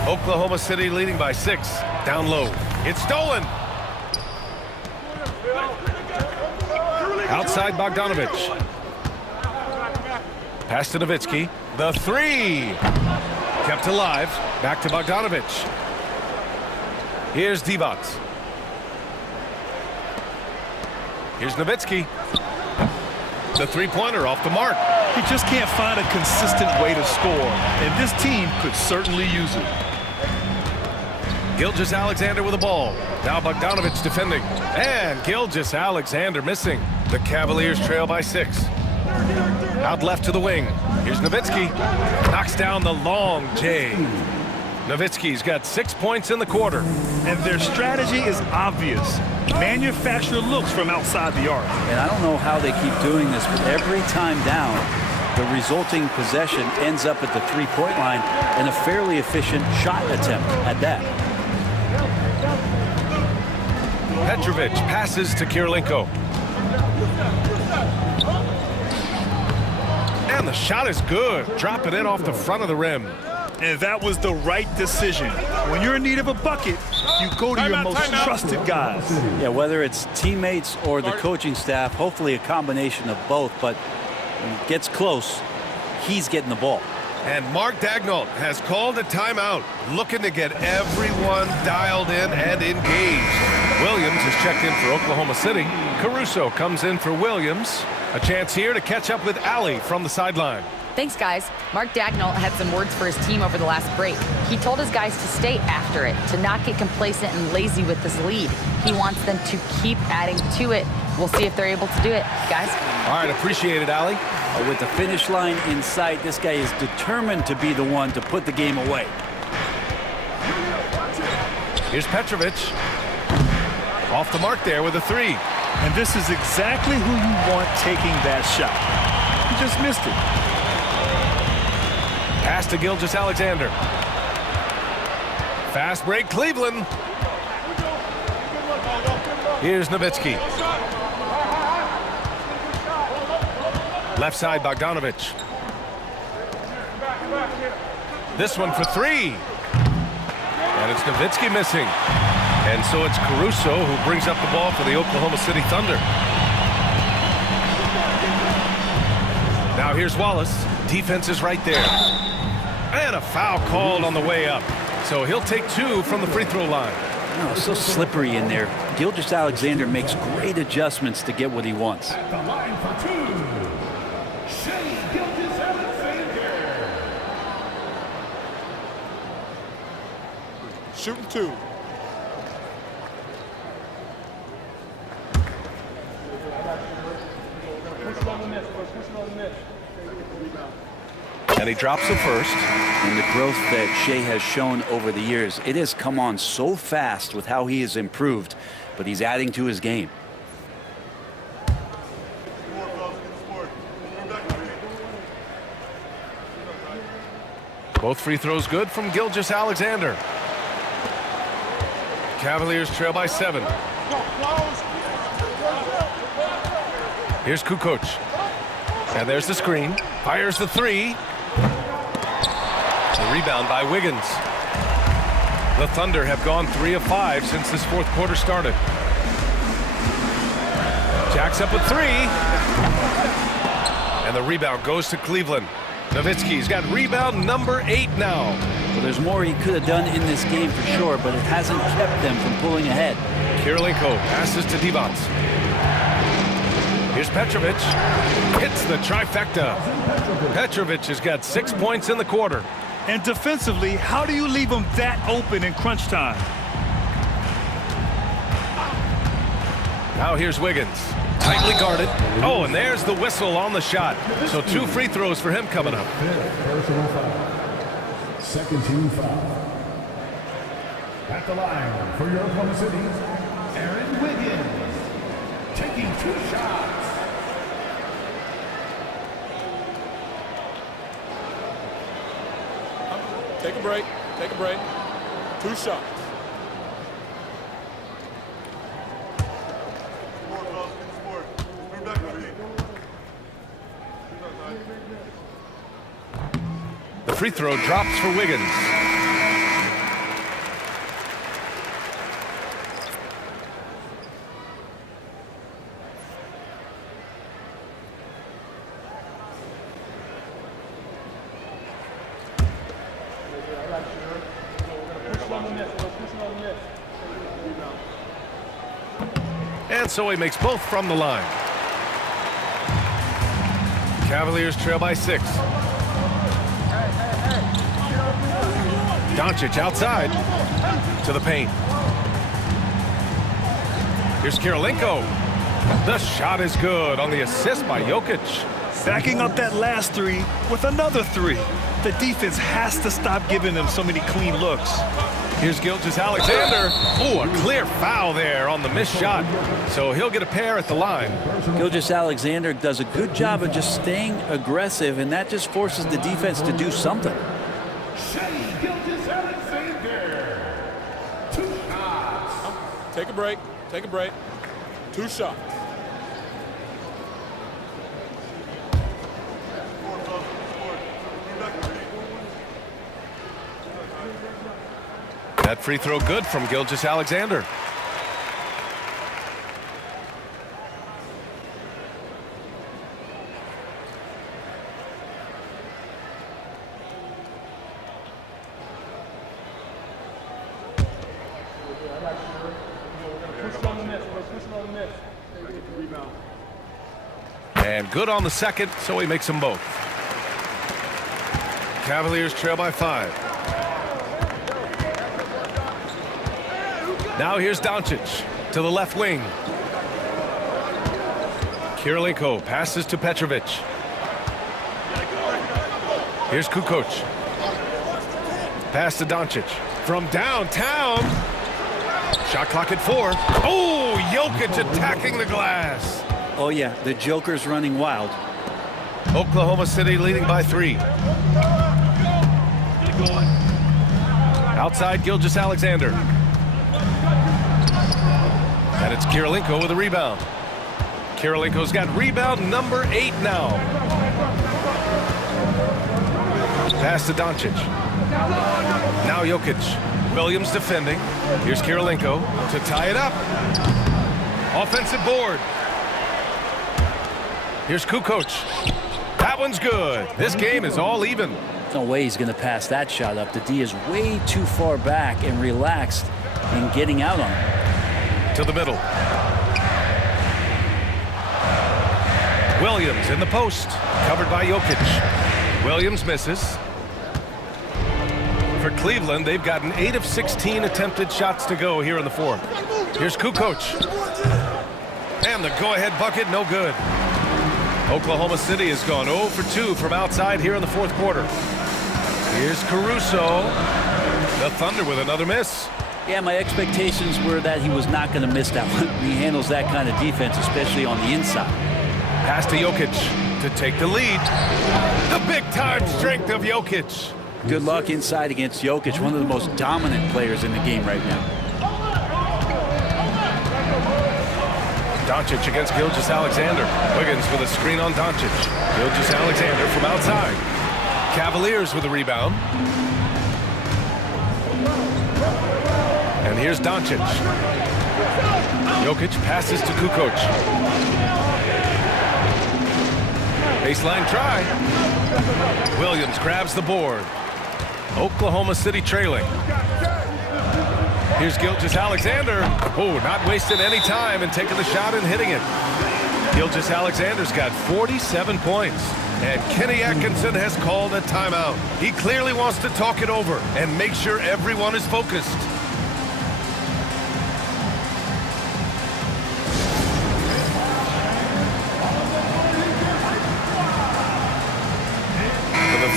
Oklahoma City leading by 6. Down low. It's stolen. Outside Bogdanovic. Pass to Nowitzki. The 3. Kept alive. Back to Bogdanovic. Here's Divac. Here's Nowitzki. The three-pointer off the mark. He just can't find a consistent way to score, and this team could certainly use it. Gilgeous-Alexander with the ball. Now Bogdanovic defending. And Gilgeous-Alexander missing. The Cavaliers trail by 6. Out left to the wing. Here's Nowitzki. Knocks down the long J. Nowitzki's got 6 points in the quarter. And their strategy is obvious. Manufacture looks from outside the arc. And I don't know how they keep doing this, but every time down, the resulting possession ends up at the three-point line and a fairly efficient shot attempt at that. Petrovic passes to Kirilenko. And the shot is good. Dropping it off the front of the rim. And that was the right decision. When you're in need of a bucket, you go to your most trusted guys. Yeah, whether it's teammates or the coaching staff, hopefully a combination of both, but when it gets close, he's getting the ball. And Mark Daigneault has called a timeout, looking to get everyone dialed in and engaged. Williams is checked in for Oklahoma City. Caruso comes in for Williams. A chance here to catch up with Allie from the sideline. Thanks, guys. Mark Daigneault had some words for his team over the last break. He told his guys to stay after it, to not get complacent and lazy with this lead. He wants them to keep adding to it. We'll see if they're able to do it, guys. All right, appreciate it, Allie. With the finish line in sight, this guy is determined to be the one to put the game away. Here's Petrovic. Off the mark there with a 3. And this is exactly who you want taking that shot. He just missed it. Pass to Gilgeous-Alexander. Fast break, Cleveland. Here's Nowitzki. Left side, Bogdanovic. This one for 3. And it's Nowitzki missing. And so it's Caruso who brings up the ball for the Oklahoma City Thunder. Now here's Wallace. Defense is right there. And a foul called on the way up. So he'll take 2 from the free throw line. Oh, so slippery in there. Gilgeous-Alexander makes great adjustments to get what he wants. At the line for 2, Gilgeous-Alexander. Shooting 2. And he drops the first. And the growth that Shea has shown over the years, it has come on so fast with how he has improved, but he's adding to his game. Both free throws good from Gilgeous-Alexander. Cavaliers trail by 7. Here's Kukoc. And there's the screen. Fires the 3. The rebound by Wiggins. The Thunder have gone 3 of 5 since this fourth quarter started. Jacks up with 3. And the rebound goes to Cleveland. Nowitzki's got rebound number 8 now. Well, there's more he could have done in this game for sure, but it hasn't kept them from pulling ahead. Kirilenko passes to Divac. Here's Petrovic. Hits the trifecta. Petrovic has got 6 points in the quarter. And defensively, how do you leave them that open in crunch time? Now here's Wiggins. Tightly guarded. Oh, and there's the whistle on the shot. So 2 free throws for him coming up. Personal foul. Second team foul. At the line for your Oklahoma City, Aaron Wiggins, taking 2 shots. Take a break. Take a break. 2 shots. The free throw drops for Wiggins. And so he makes both from the line. Cavaliers trail by 6. Doncic outside to the paint. Here's Kirilenko. The shot is good on the assist by Jokic. Backing up that last 3 with another 3. The defense has to stop giving them so many clean looks. Here's Gilgeous-Alexander. Oh, a clear foul there on the missed shot. So he'll get a pair at the line. Gilgeous-Alexander does a good job of just staying aggressive, and that just forces the defense to do something. Gilgeous-Alexander. 2 shots. Take a break. Take a break. 2 shots. That free throw good from Gilgeous-Alexander. And good on the second, so he makes them both. Cavaliers trail by 5. Now here's Doncic to the left wing. Kirilenko passes to Petrovic. Here's Kukoc. Pass to Doncic from downtown. Shot clock at 4. Oh, Jokic attacking the glass. Oh yeah, the Joker's running wild. Oklahoma City leading by 3. Outside Gilgeous-Alexander. And it's Kirilenko with a rebound. Kirilenko's got rebound number 8 now. Pass to Doncic. Now Jokic. Williams defending. Here's Kirilenko to tie it up. Offensive board. Here's Kukoc. That one's good. This game is all even. There's no way he's going to pass that shot up. The D is way too far back and relaxed in getting out on him. To the middle. Williams in the post. Covered by Jokic. Williams misses. For Cleveland, they've gotten 8 of 16 attempted shots to go here in the 4th. Here's Kukoc. And the go-ahead bucket, no good. Oklahoma City has gone 0 for 2 from outside here in the 4th quarter. Here's Caruso. The Thunder with another miss. Yeah, my expectations were that he was not going to miss that one. He handles that kind of defense, especially on the inside. Pass to Jokic to take the lead. The big-time strength of Jokic. Good luck inside against Jokic, one of the most dominant players in the game right now. Doncic against Gilgeous-Alexander. Wiggins with a screen on Doncic. Gilgeous-Alexander from outside. Cavaliers with a rebound. And here's Doncic. Jokic passes to Kukoc. Baseline try. Williams grabs the board. Oklahoma City trailing. Here's Gilgeous-Alexander. Oh, not wasting any time and taking the shot and hitting it. Gilgeous-Alexander's got 47 points. And Kenny Atkinson has called a timeout. He clearly wants to talk it over and make sure everyone is focused.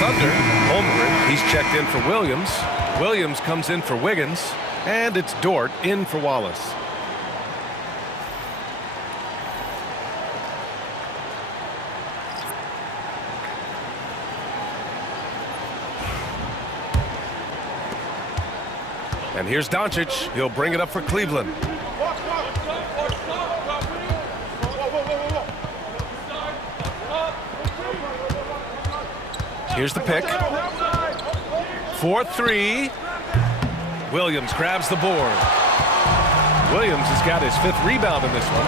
Thunder. Holmgren, he's checked in for Williams. Williams comes in for Wiggins. And it's Dort in for Wallace. And here's Doncic. He'll bring it up for Cleveland. Here's the pick. 4-3. Williams grabs the board. Williams has got his 5th rebound in this one.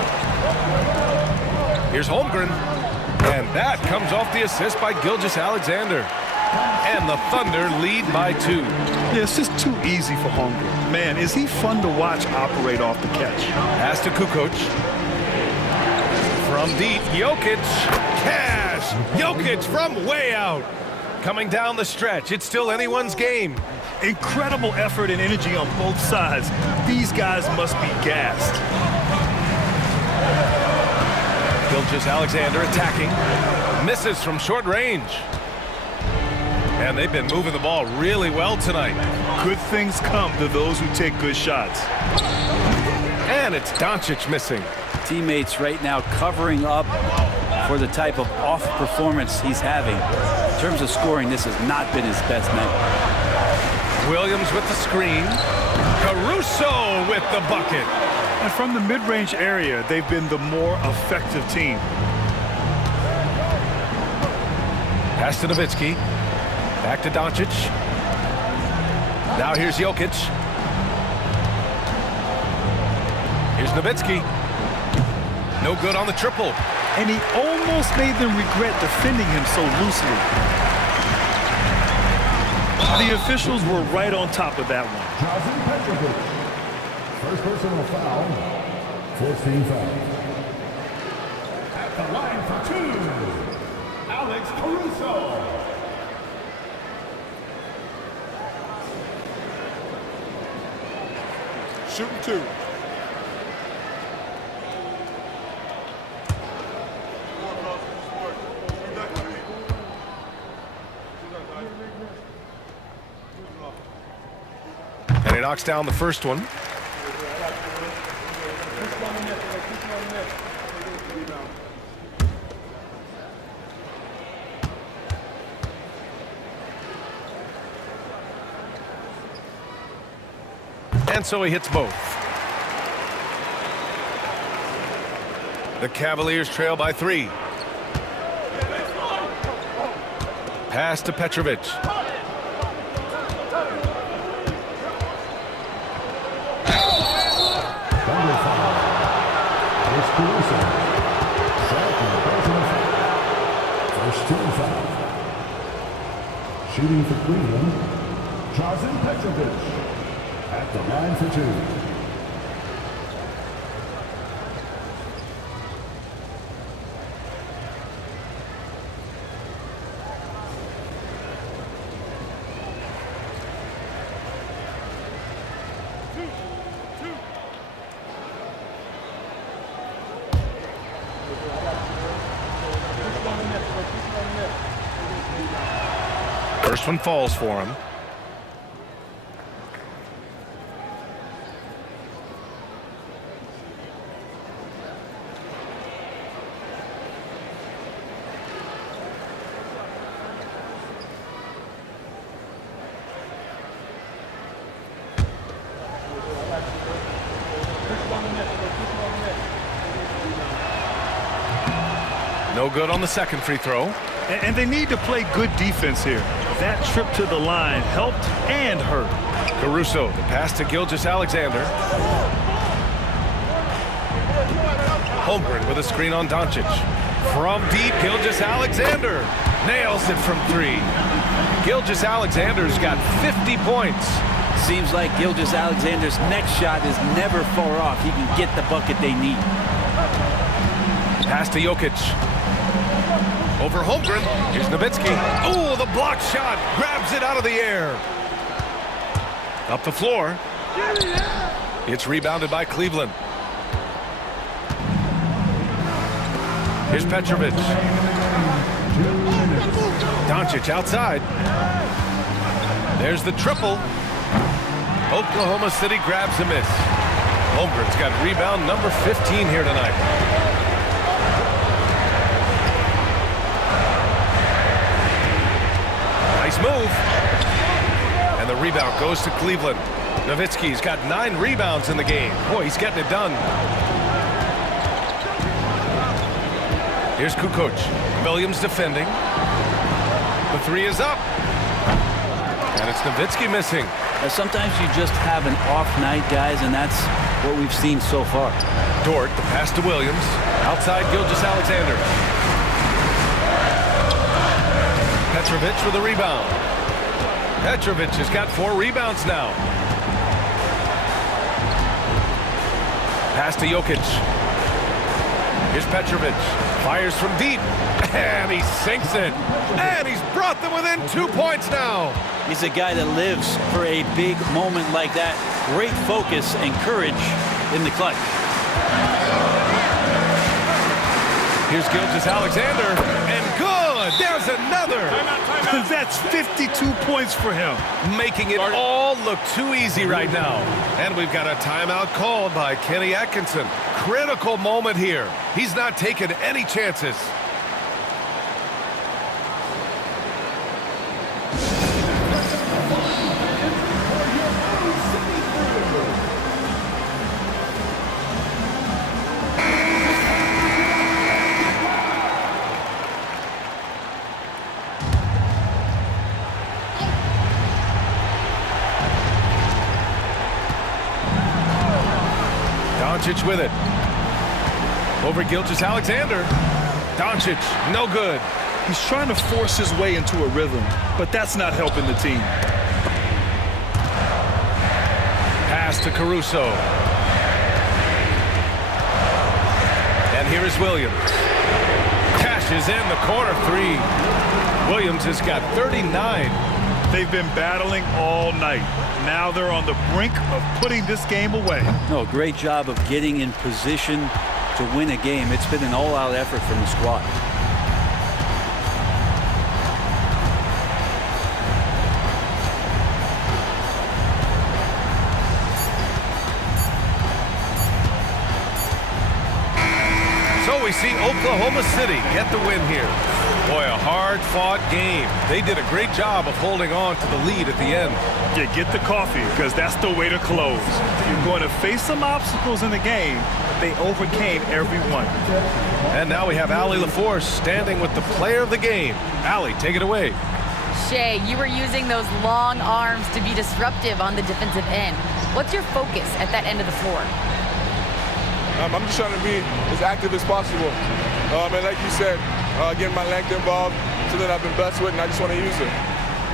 Here's Holmgren. And that comes off the assist by Gilgeous-Alexander. And the Thunder lead by 2. Yeah, it's just too easy for Holmgren. Man, is he fun to watch operate off the catch. Pass to Kukoc. From deep, Jokic. Cash! Jokic from way out. Coming down the stretch. It's still anyone's game. Incredible effort and energy on both sides. These guys must be gassed. Gilgeous-Alexander attacking. Misses from short range. And they've been moving the ball really well tonight. Good things come to those who take good shots. And it's Doncic missing. Teammates right now covering up for the type of off performance he's having. In terms of scoring, this has not been his best night. Williams with the screen. Caruso with the bucket. And from the mid-range area, they've been the more effective team. Pass to Nowitzki. Back to Doncic. Now here's Jokic. Here's Nowitzki. No good on the triple. And he almost made them regret defending him so loosely. The officials were right on top of that one. First personal foul, 14 foul. At the line for 2, Alex Caruso. Shooting 2. And he knocks down the first one. And so he hits both. The Cavaliers trail by 3. Pass to Petrovic. Thunder foul. It's Caruso. Second personal foul. First team foul. Shooting for Cleveland, Drazen Petrovic. At the line for 2. First one falls for him. No good on the second free throw. And they need to play good defense here. That trip to the line helped and hurt. Caruso, the pass to Gilgeous-Alexander. Holmgren with a screen on Doncic. From deep, Gilgeous-Alexander nails it from 3. Gilgeous-Alexander's got 50 points. Seems like Gilgeous-Alexander's next shot is never far off. He can get the bucket they need. Pass to Jokic. Over Holmgren. Here's Nowitzki. Oh, the block shot. Grabs it out of the air. Up the floor. It's rebounded by Cleveland. Here's Petrovic. 2 minutes. Doncic outside. There's the triple. Oklahoma City grabs a miss. Holmgren's got rebound number 15 here tonight. Nice move. And the rebound goes to Cleveland. Nowitzki's got 9 rebounds in the game. Boy, he's getting it done. Here's Kukoc. Williams defending. The 3 is up. And it's Nowitzki missing. Sometimes you just have an off night, guys, and that's what we've seen so far. Dort, the pass to Williams. Outside Gilgeous-Alexander. Petrovic with a rebound. Petrovic has got 4 rebounds now. Pass to Jokic. Here's Petrovic. Fires from deep. And he sinks it. And he's brought them within 2 points now. He's a guy that lives for a big moment like that. Great focus and courage in the clutch. Here's Gilgeous-Alexander. And good. There's another. That's 52 points for him. Making it all look too easy right now. And we've got a timeout called by Kenny Atkinson. Critical moment here. He's not taking any chances. Doncic with it. Over Gilgeous-Alexander. Doncic, no good. He's trying to force his way into a rhythm, but that's not helping the team. Pass to Caruso. And here is Williams. Cashes in the corner 3. Williams has got 39. They've been battling all night. Now they're on the brink of putting this game away. No, great job of getting in position to win a game. It's been an all-out effort from the squad. So we see Oklahoma City get the win here. Boy, a hard-fought game. They did a great job of holding on to the lead at the end. Yeah, get the coffee, because that's the way to close. You're going to face some obstacles in the game, but they overcame every one. And now we have Allie LaForce standing with the player of the game. Allie, take it away. Shea, you were using those long arms to be disruptive on the defensive end. What's your focus at that end of the floor? I'm just trying to be as active as possible. And like you said, getting my length involved, something I've been blessed with, and I just want to use it.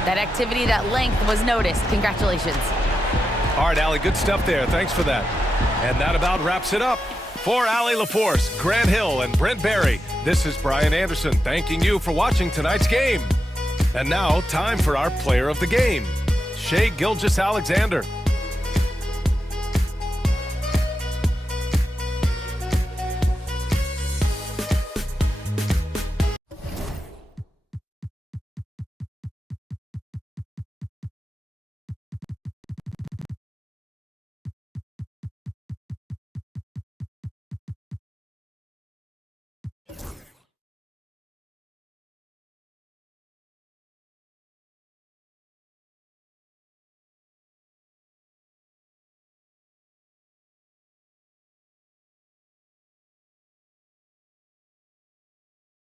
That activity, that length was noticed. Congratulations. All right, Allie, good stuff there. Thanks for that. And that about wraps it up. For Allie LaForce, Grant Hill, and Brent Barry, this is Brian Anderson thanking you for watching tonight's game. And now, time for our player of the game, Shea Gilgeous-Alexander.